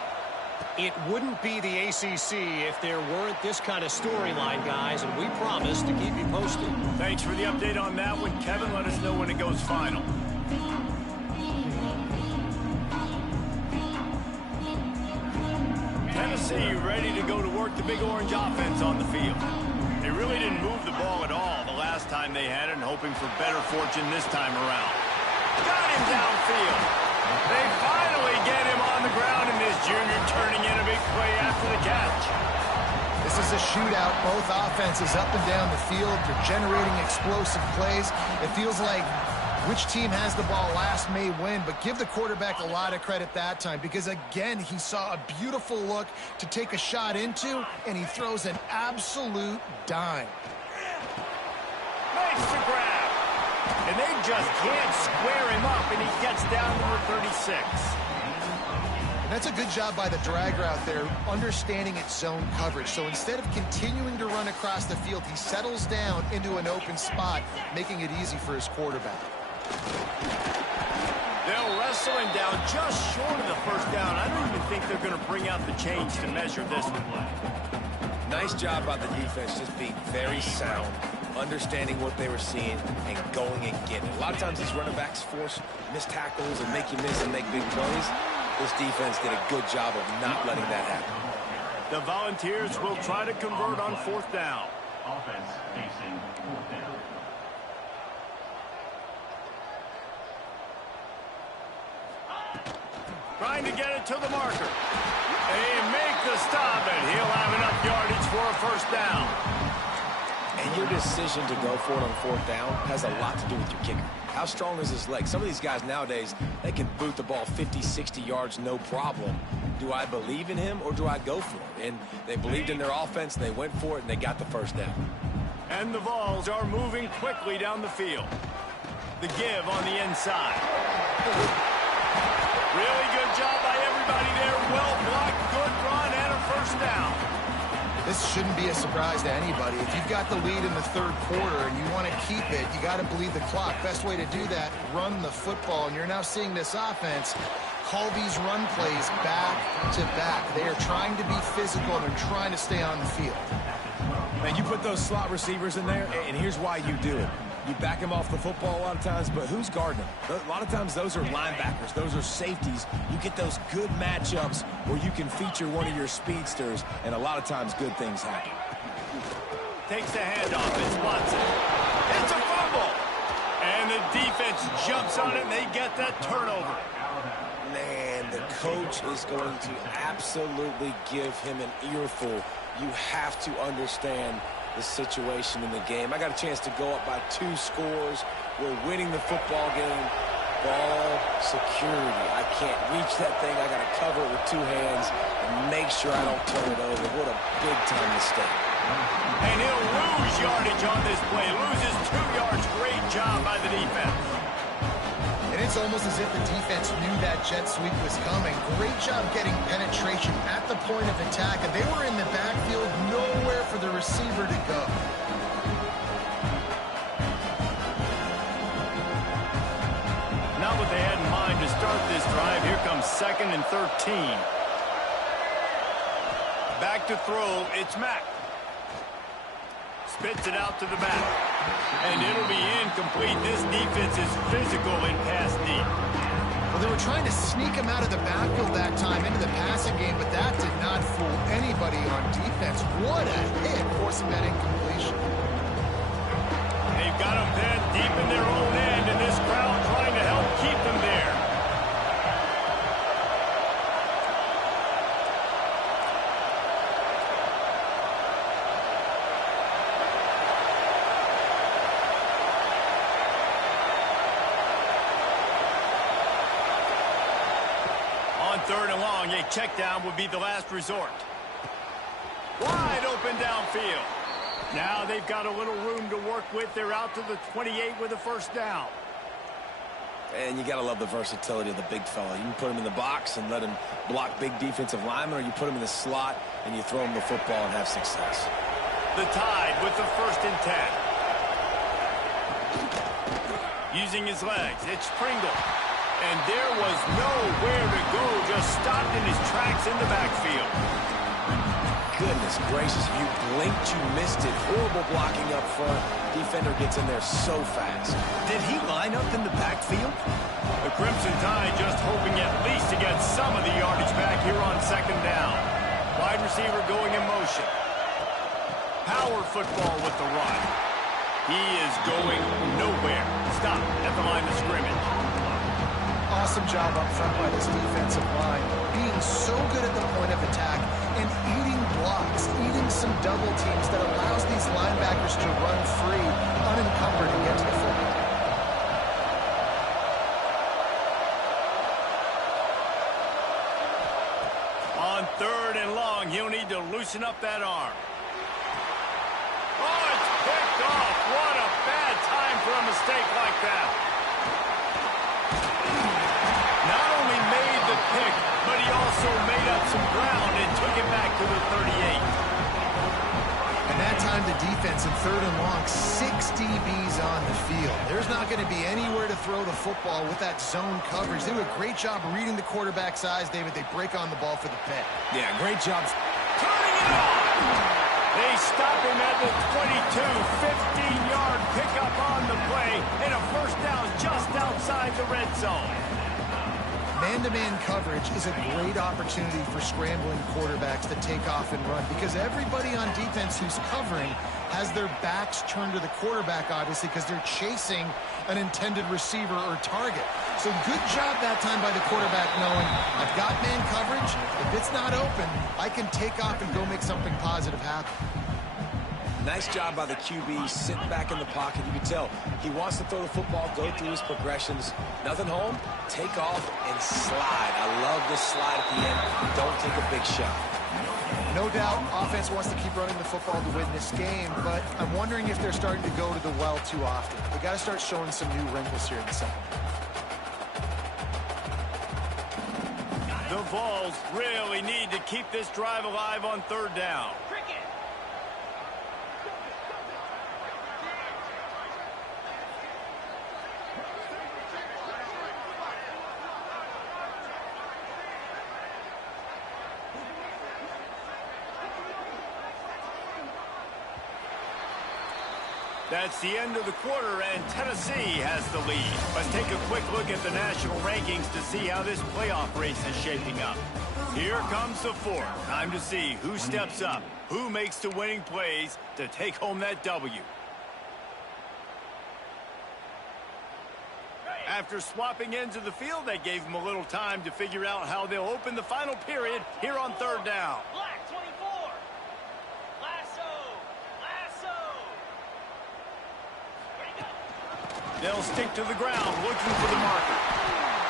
It wouldn't be the ACC if there weren't this kind of storyline, guys, and we promise to keep you posted. Thanks for the update on that one, Kevin. Let us know when it goes final. Tennessee ready to go to work the Big Orange offense on the field. They really didn't move the ball at all the last time they had it, and hoping for better fortune this time around. Got him downfield. They finally get him on the ground, and this junior turning in a big play after the catch. This is a shootout. Both offenses up and down the field. They're generating explosive plays. It feels like which team has the ball last may win, but give the quarterback a lot of credit that time because, again, he saw a beautiful look to take a shot into, and he throws an absolute dime. Makes the grab. And they just can't square him up, and he gets down to 36. That's a good job by the drag route there, understanding its zone coverage. So instead of continuing to run across the field, he settles down into an open spot, making it easy for his quarterback. They'll wrestle him down just short of the first down. I don't even think they're going to bring out the change to measure this one. Nice job by the defense, just being very sound, understanding what they were seeing, and going and getting it. A lot of times these running backs force missed tackles and make you miss and make big plays. This defense did a good job of not letting that happen. The Volunteers will try to convert on 4th down. Offense facing 4th down. Trying to get it to the marker. They make the stop, and he'll have enough yardage for a first down. And your decision to go for it on 4th down has a lot to do with your kicker. How strong is his leg? Some of these guys nowadays, they can boot the ball 50, 60 yards, no problem. Do I believe in him or do I go for it? And they believed in their offense, and they went for it, and they got the first down. And the Vols are moving quickly down the field. The give on the inside. Really good job by everybody there. Well blocked, good run, and a first down. This shouldn't be a surprise to anybody. If you've got the lead in the 3rd quarter and you want to keep it, you got to bleed the clock. Best way to do that, run the football. And you're now seeing this offense call these run plays back to back. They are trying to be physical, and they're trying to stay on the field. Man, you put those slot receivers in there, and here's why you do it. You back him off the football a lot of times, but who's guarding him? A lot of times those are linebackers. Those are safeties. You get those good matchups where you can feature one of your speedsters, and a lot of times good things happen. Takes the handoff. It's Watson. It's a fumble. And the defense jumps on it, and they get that turnover. Man, the coach is going to absolutely give him an earful. You have to understand the situation in the game. I got a chance to go up by 2 scores. We're winning the football game. Ball security. I can't reach that thing. I got to cover it with 2 hands and make sure I don't turn it over. What a big-time mistake. And he'll lose yardage on this play. Loses 2 yards. Great job by the defense. And it's almost as if the defense knew that jet sweep was coming. Great job getting penetration at the point of attack, and they were in the backfield, nowhere for the receiver to go. Not what they had in mind to start this drive. Here comes 2nd and 13. Back to throw. It's Mack. Spits it out to the back. And it'll be incomplete. This defense is physical in pass deep. Well, they were trying to sneak him out of the backfield that time into the passing game, but that did not fool anybody on defense. What a hit, forcing that incompletion. They've got them bent deep in their own end, and this crowd trying to help keep them there. On 3rd and long, a check down would be the last resort. Wide open downfield. Now they've got a little room to work with. They're out to the 28 with a 1st down. And you got to love the versatility of the big fella. You can put him in the box and let him block big defensive linemen, or you put him in the slot and you throw him the football and have success. The Tide with the 1st and 10. Using his legs, it's Pringle. And there was nowhere to go, just stopped in his tracks in the backfield. Goodness gracious, if you blinked, you missed it. Horrible blocking up front. Defender gets in there so fast. Did he line up in the backfield? The Crimson Tide just hoping at least to get some of the yardage back here on 2nd down. Wide receiver going in motion. Power football with the run. He is going nowhere. Stop at the line of scrimmage. Awesome job up front by this defensive line, being so good at the point of attack and eating blocks, eating some double teams that allows these linebackers to run free, unencumbered, and get to the football. On 3rd and long, he'll need to loosen up that arm. Oh, it's picked off. What a bad time for a mistake like that. Not only made the pick, but he also made up some ground and took it back to the 38. And that time the defense in 3rd and long, 6 DBs on the field. There's not going to be anywhere to throw the football with that zone coverage. They do a great job reading the quarterback's eyes, David. They break on the ball for the pick. Yeah, great job. Turning it on! They stop him at the 22, 15-yard pickup on the play, and a 1st down just outside the red zone. Man-to-man coverage is a great opportunity for scrambling quarterbacks to take off and run, because everybody on defense who's covering has their backs turned to the quarterback, obviously, because they're chasing an intended receiver or target. So good job that time by the quarterback knowing, I've got man coverage. If it's not open, I can take off and go make something positive happen. Nice job by the QB, sitting back in the pocket. You can tell he wants to throw the football, go through his progressions. Nothing home, take off and slide. I love this slide at the end. Don't take a big shot. No doubt, offense wants to keep running the football to win this game, but I'm wondering if they're starting to go to the well too often. They got to start showing some new wrinkles here in the second. The Vols really need to keep this drive alive on 3rd down. That's the end of the quarter, and Tennessee has the lead. Let's take a quick look at the national rankings to see how this playoff race is shaping up. Here comes the fourth. Time to see who steps up, who makes the winning plays to take home that W. After swapping ends of the field, that gave them a little time to figure out how they'll open the final period here on third down. Black 24. Lasso. Lasso. They'll stick to the ground looking for the marker.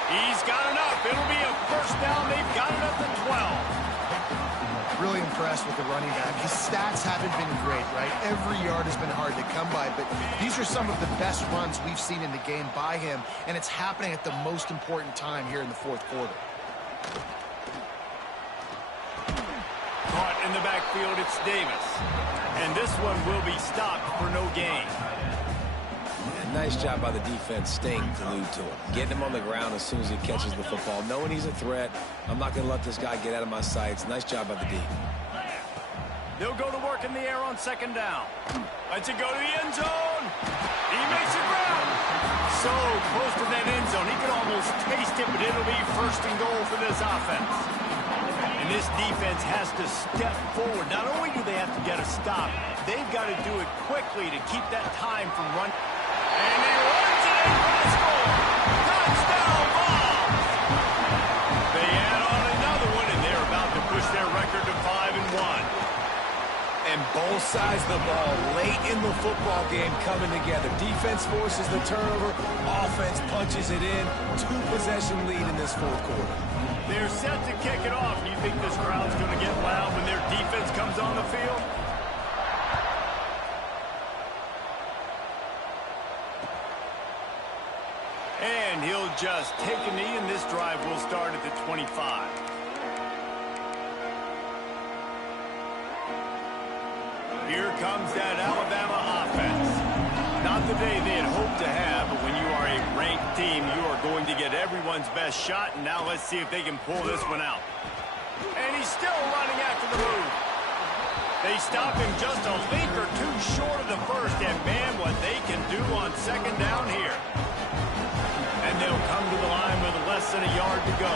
He's got enough. It'll be a first down. They've got it up to 12. Really impressed with the running back. His stats haven't been great, right? Every yard has been hard to come by, but these are some of the best runs we've seen in the game by him, and it's happening at the most important time here in the fourth quarter. Caught in the backfield, it's Davis. And this one will be stopped for no gain. Nice job by the defense staying glued to him. Getting him on the ground as soon as he catches the football. Knowing he's a threat, I'm not going to let this guy get out of my sights. Nice job by the D. They'll go to work in the air on second down. Lets it go to the end zone. He makes it ground. So close to that end zone. He could almost taste it, but it'll be first and goal for this offense. And this defense has to step forward. Not only do they have to get a stop, they've got to do it quickly to keep that time from running. And he runs it in for the score. Touchdown ball. They add on another one, and they're about to push their record to 5-1. And both sides of the ball late in the football game coming together. Defense forces the turnover. Offense punches it in. 2-possession lead in this fourth quarter. They're set to kick it off. You think this crowd's going to get loud when their defense comes on the field? And he'll just take a knee, and this drive will start at the 25. Here comes that Alabama offense. Not the day they had hoped to have, but when you are a ranked team, you are going to get everyone's best shot, and now let's see if they can pull this one out. And he's still running after the move. They stop him just a leap or two short of the first, and man, what they can do on second down here. And they'll come to the line with less than a yard to go.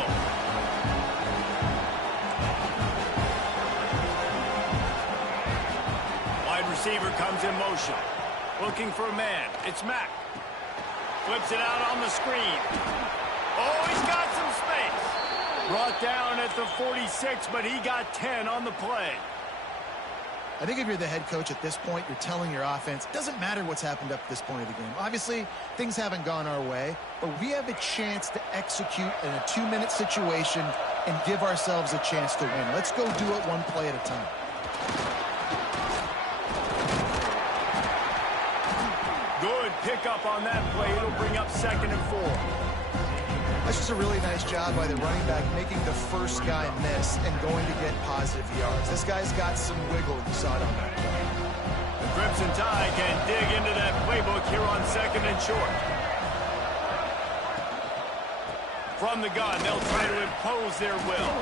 Wide receiver comes in motion. Looking for a man. It's Mack. Flips it out on the screen. Oh, he's got some space. Brought down at the 46, but he got 10 on the play. I think if you're the head coach at this point, you're telling your offense, it doesn't matter what's happened up to this point of the game. Obviously, things haven't gone our way, but we have a chance to execute in a 2-minute situation and give ourselves a chance to win. Let's go do it one play at a time. Good pickup on that play. It'll bring up 2nd and 4. That's just a really nice job by the running back, making the first guy miss and going to get positive yards. This guy's got some wiggle. You saw it on that play. The Crimson Tide can dig into that playbook here on 2nd and short. From the gun, they'll try to impose their will.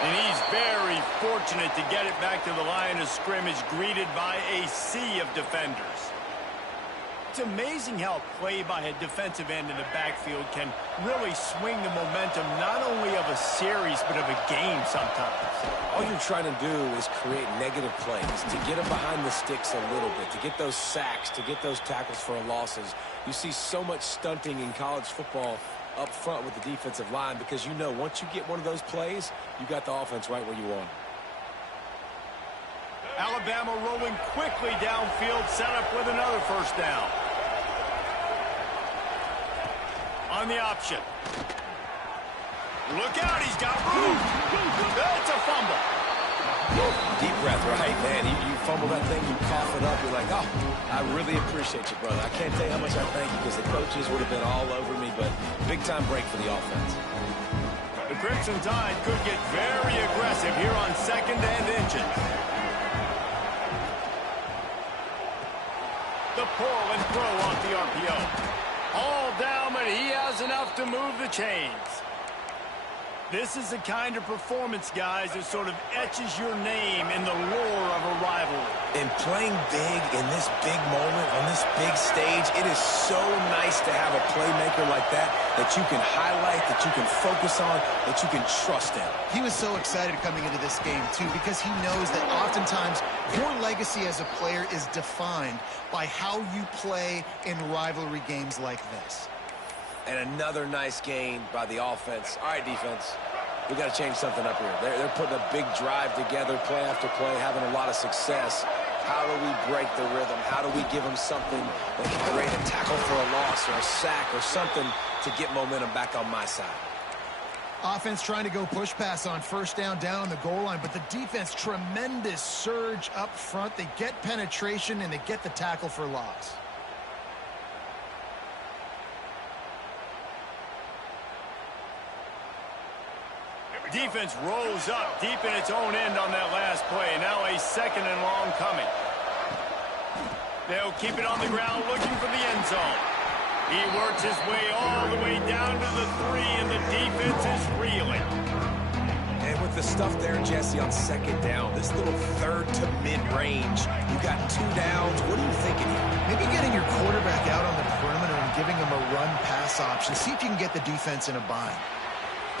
And he's very fortunate to get it back to the line of scrimmage, greeted by a sea of defenders. It's amazing how play by a defensive end in the backfield can really swing the momentum not only of a series but of a game sometimes. All you're trying to do is create negative plays, to get them behind the sticks a little bit, to get those sacks, to get those tackles for losses. You see so much stunting in college football up front with the defensive line because you know once you get one of those plays, you got the offense right where you want. Alabama rolling quickly downfield, set up with another first down. On the option. Look out, he's got room. That's a fumble. Deep breath, right, man. You fumble that thing, you cough it up, you're like, oh, I really appreciate you, brother. I can't tell you how much I thank you because the coaches would have been all over me, but big-time break for the offense. The Crimson Tide could get very aggressive here on 2nd and inches. The pull and throw off the RPO. All down, but he has enough to move the chains. This is the kind of performance, guys, that sort of etches your name in the lore of a rivalry. And playing big in this big moment, on this big stage, it is so nice to have a playmaker like that you can highlight, that you can focus on, that you can trust in. He was so excited coming into this game, too, because he knows that oftentimes your legacy as a player is defined by how you play in rivalry games like this. And another nice gain by the offense. All right, defense, we got to change something up here. They're putting a big drive together, play after play, having a lot of success. How do we break the rhythm? How do we give them something that can create a tackle for a loss or a sack or something to get momentum back on my side? Offense trying to go push pass on first down on the goal line, but the defense, tremendous surge up front. They get penetration, and they get the tackle for loss. Defense rose up deep in its own end on that last play. Now a second and long coming. They'll keep it on the ground looking for the end zone. He works his way all the way down to the 3, and the defense is reeling. And with the stuff there, Jesse, on second down, this little third to mid-range, you got 2 downs. What are you thinking here? Maybe getting your quarterback out on the perimeter and giving him a run-pass option. See if you can get the defense in a bind.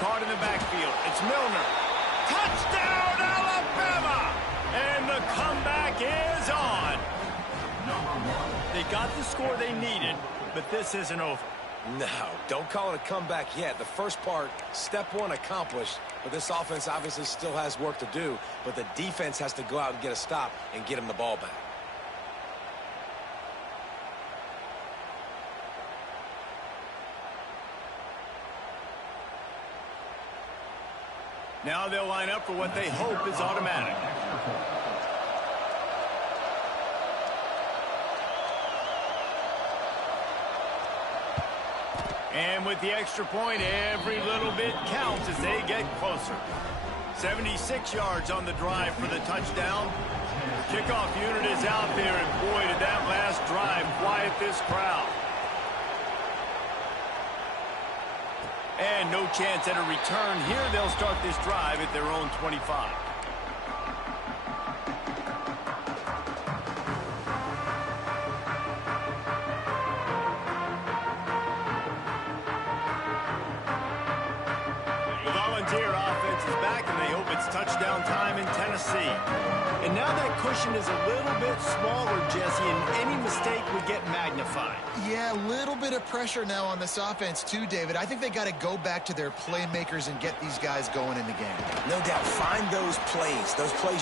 Caught in the backfield. It's Milner. Touchdown, Alabama! And the comeback is on. They got the score they needed, but this isn't over. No, don't call it a comeback yet. The first part, step 1 accomplished, but this offense obviously still has work to do, but the defense has to go out and get a stop and get him the ball back. Now they'll line up for what they hope is automatic. And with the extra point, every little bit counts as they get closer. 76 yards on the drive for the touchdown. The kickoff unit is out there, and boy, did that last drive quiet this crowd. And no chance at a return here. They'll start this drive at their own 25. The Volunteer offense is back, and they hope it's touchdown time in Tennessee. And now that cushion is a little bit smaller, Jesse, and any mistake would get magnified. Yeah, a little bit of pressure now on this offense too, David. I think they got to go back to their playmakers and get these guys going in the game. No doubt, find those plays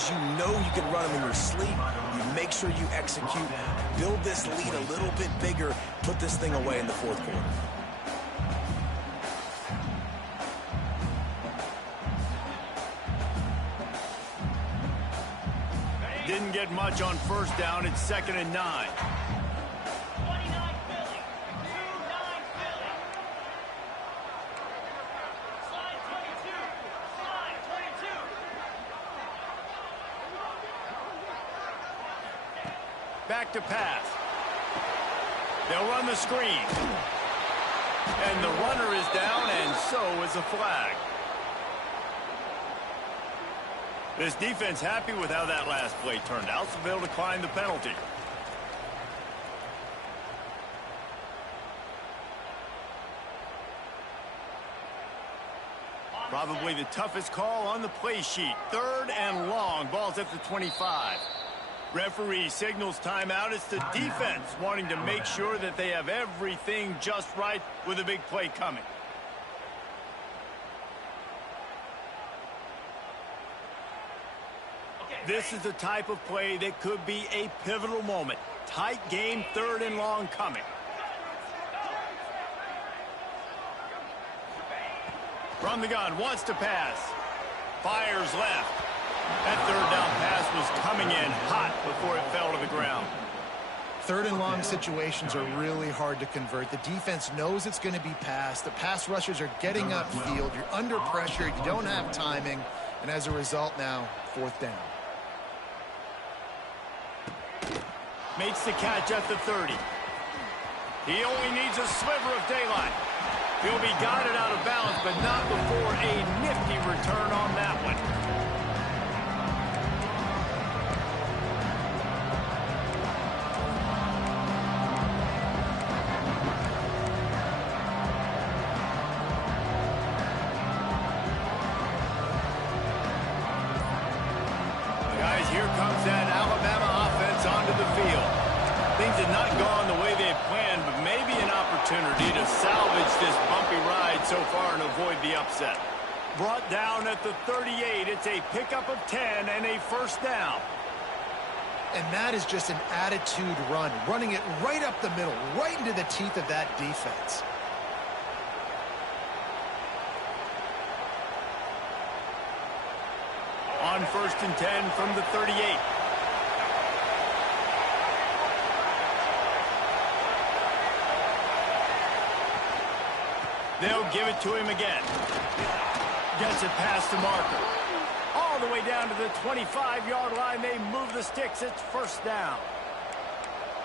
you know you can run them in your sleep. You make sure you execute, build this lead a little bit bigger, put this thing away in the fourth quarter. Didn't get much on first down. It's 2nd and 9. 29 Philly. 2-9 Philly. Slide 22. Slide 22. Back to pass. They'll run the screen. And the runner is down, and so is a flag. This defense happy with how that last play turned out, so they'll decline the penalty. Probably the toughest call on the play sheet. 3rd and long. Ball's at the 25. Referee signals timeout. It's the defense wanting to make sure that they have everything just right with a big play coming. This is the type of play that could be a pivotal moment. Tight game, 3rd and long coming. From the gun, wants to pass. Fires left. That 3rd down pass was coming in hot before it fell to the ground. 3rd and long situations are really hard to convert. The defense knows it's going to be passed. The pass rushers are getting upfield. You're under pressure. You don't have timing. And as a result now, 4th down. Makes the catch at the 30. He only needs a sliver of daylight. He'll be guided out of bounds, but not before a nifty return on that one. Guys, here comes that Alabama offense onto the field. Things have not gone the way they had planned, but maybe an opportunity to salvage this bumpy ride so far and avoid the upset. Brought down at the 38. It's a pickup of 10 and a first down. And that is just an attitude run, running it right up the middle, right into the teeth of that defense. On 1st and 10 from the 38. They'll give it to him again. Gets it past the marker. All the way down to the 25-yard line. They move the sticks. It's first down.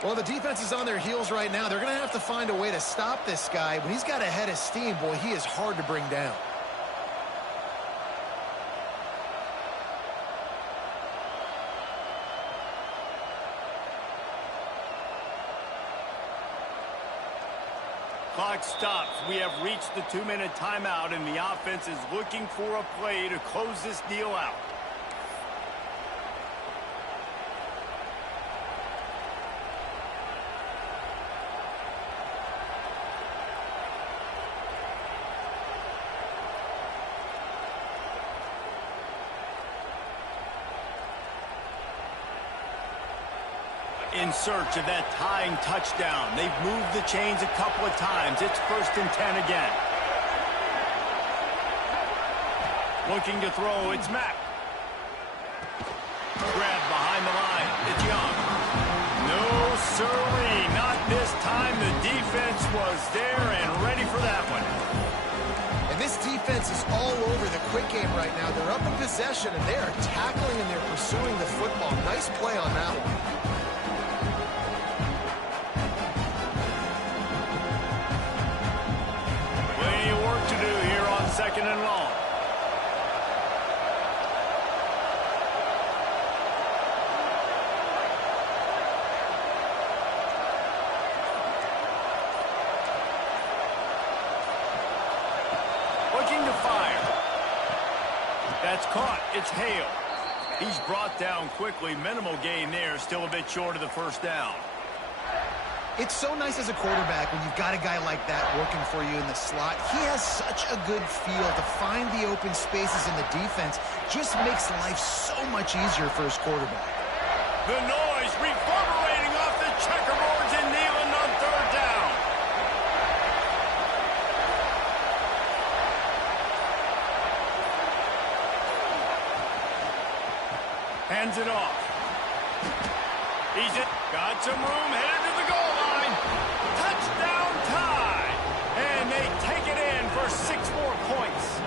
Well, the defense is on their heels right now. They're going to have to find a way to stop this guy. When he's got a head of steam, boy, he is hard to bring down. Clock stops. We have reached the 2-minute timeout, and the offense is looking for a play to close this deal out. In search of that tying touchdown. They've moved the chains a couple of times. It's 1st and 10 again. Looking to throw, it's Mack. Grab behind the line. It's Young. No, sirree. Not this time. The defense was there and ready for that one. And this defense is all over the quick game right now. They're up in possession, and they are tackling and they're pursuing the football. Nice play on that one. To do here on 2nd and long. Looking to fire. That's caught. It's Hale. He's brought down quickly. Minimal gain there. Still a bit short of the first down. It's so nice as a quarterback when you've got a guy like that working for you in the slot. He has such a good feel to find the open spaces in the defense. Just makes life so much easier for his quarterback. The noise reverberating off the checkerboards and Nealon on 3rd down. Hands it off. He's it. Got some room. Headed to the goal line. Touchdown tie. And they take it in for 6 more points.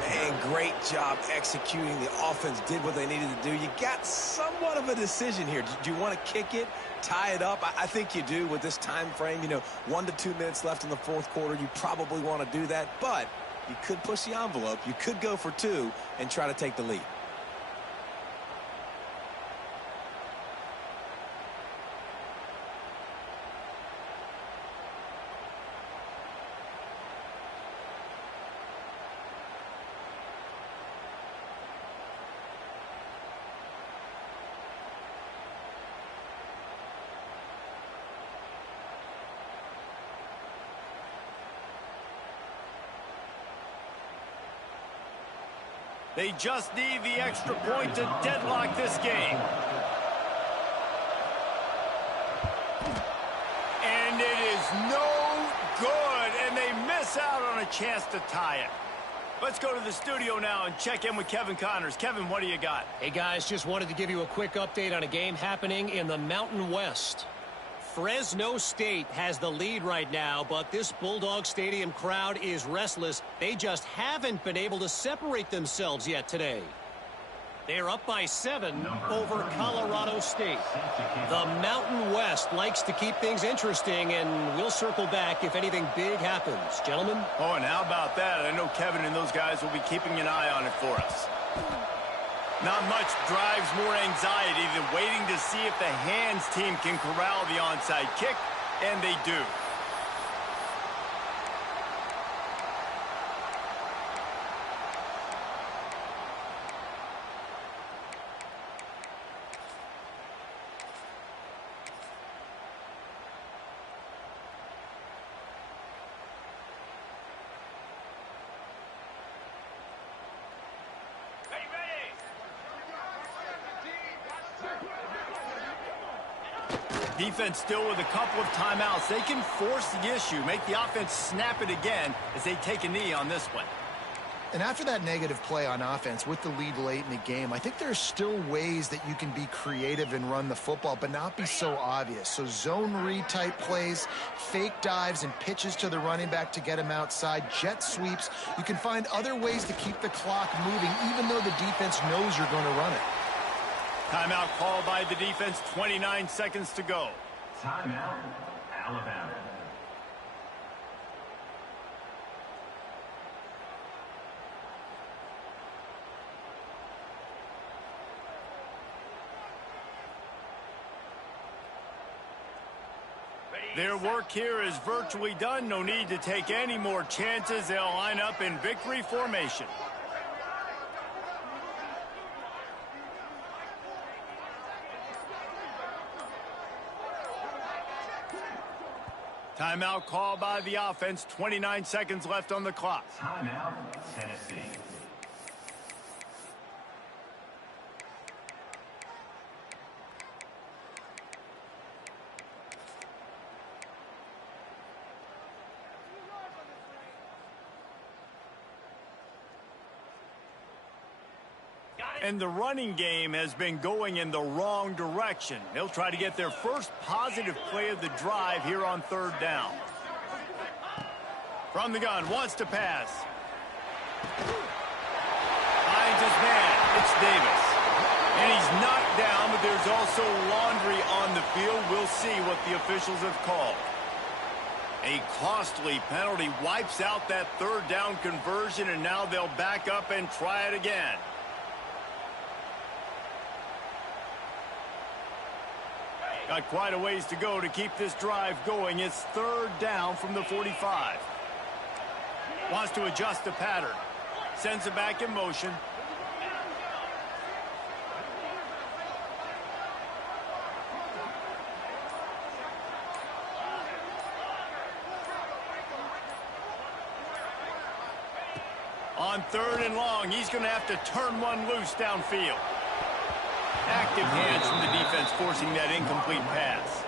Man, great job executing. The offense did what they needed to do. You got somewhat of a decision here. Do you want to kick it, tie it up? I think you do with this time frame. 1 to 2 minutes left in the 4th quarter. You probably want to do that, but you could push the envelope. You could go for 2 and try to take the lead. They just need the extra point to deadlock this game. And it is no good, and they miss out on a chance to tie it. Let's go to the studio now and check in with Kevin Connors. Kevin, what do you got? Hey, guys, just wanted to give you a quick update on a game happening in the Mountain West. Fresno State has the lead right now, but this Bulldog Stadium crowd is restless. They just haven't been able to separate themselves yet today. They're up by 7 over Colorado State. The Mountain West likes to keep things interesting, and we'll circle back if anything big happens. Gentlemen? Oh, and how about that? I know Kevin and those guys will be keeping an eye on it for us. Not much drives more anxiety than waiting to see if the hands team can corral the onside kick, and they do. Defense still with a couple of timeouts. They can force the issue, make the offense snap it again as they take a knee on this one. And after that negative play on offense with the lead late in the game, I think there's still ways that you can be creative and run the football, but not be so obvious. So zone read type plays, fake dives, and pitches to the running back to get him outside, jet sweeps. You can find other ways to keep the clock moving, even though the defense knows you're going to run it. Timeout called by the defense, 29 seconds to go. Timeout, Alabama. Their work here is virtually done. No need to take any more chances. They'll line up in victory formation. Timeout called by the offense. 29 seconds left on the clock. Timeout, Tennessee. And the running game has been going in the wrong direction. They'll try to get their first positive play of the drive here on third down. From the gun, wants to pass. Finds his man. It's Davis. And he's knocked down, but there's also laundry on the field. We'll see what the officials have called. A costly penalty wipes out that third down conversion, and now they'll back up and try it again. Got quite a ways to go to keep this drive going. It's third down from the 45. Wants to adjust the pattern. Sends it back in motion. On third and long, he's going to have to turn one loose downfield. Active hands from the defense forcing that incomplete pass.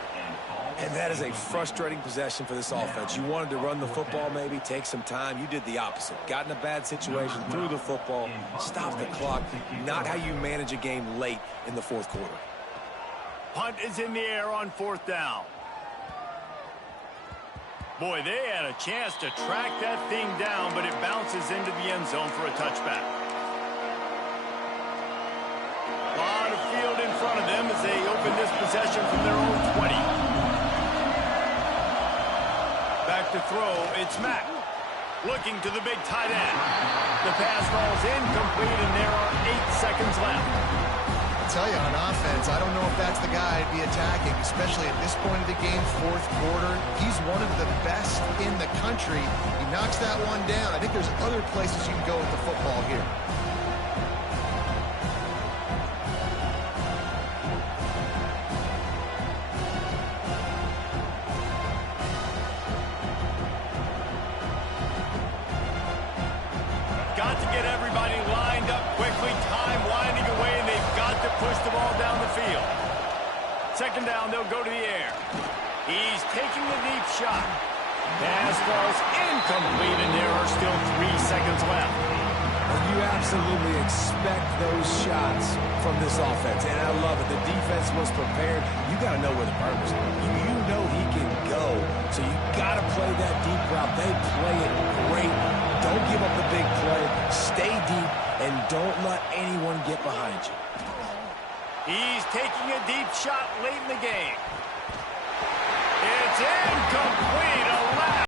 And that is a frustrating possession for this offense. You wanted to run the football, maybe take some time. You did the opposite. Got in a bad situation, threw the football, stopped the clock. Not how you manage a game late in the fourth quarter. Punt is in the air on fourth down. Boy, they had a chance to track that thing down, but it bounces into the end zone for a touchback. A lot of field in front of them as they open this possession from their own 20. Back to throw, it's Mack. Looking to the big tight end. The pass falls incomplete, and there are 8 seconds left. I tell you, on offense, I don't know if that's the guy I'd be attacking, especially at this point of the game, fourth quarter. He's one of the best in the country. He knocks that one down. I think there's other places you can go with the football here. Got to get everybody lined up quickly. Time winding away, and they've got to push the ball down the field. Second down, they'll go to the air. He's taking the deep shot. Pass falls incomplete, and there are still 3 seconds left. You absolutely expect those shots from this offense, and I love it. The defense was prepared. You got to know where the burgers are. You know he can go, so you got to play that deep route. They play it great. Don't give up the big play. Stay deep and don't let anyone get behind you. He's taking a deep shot late in the game.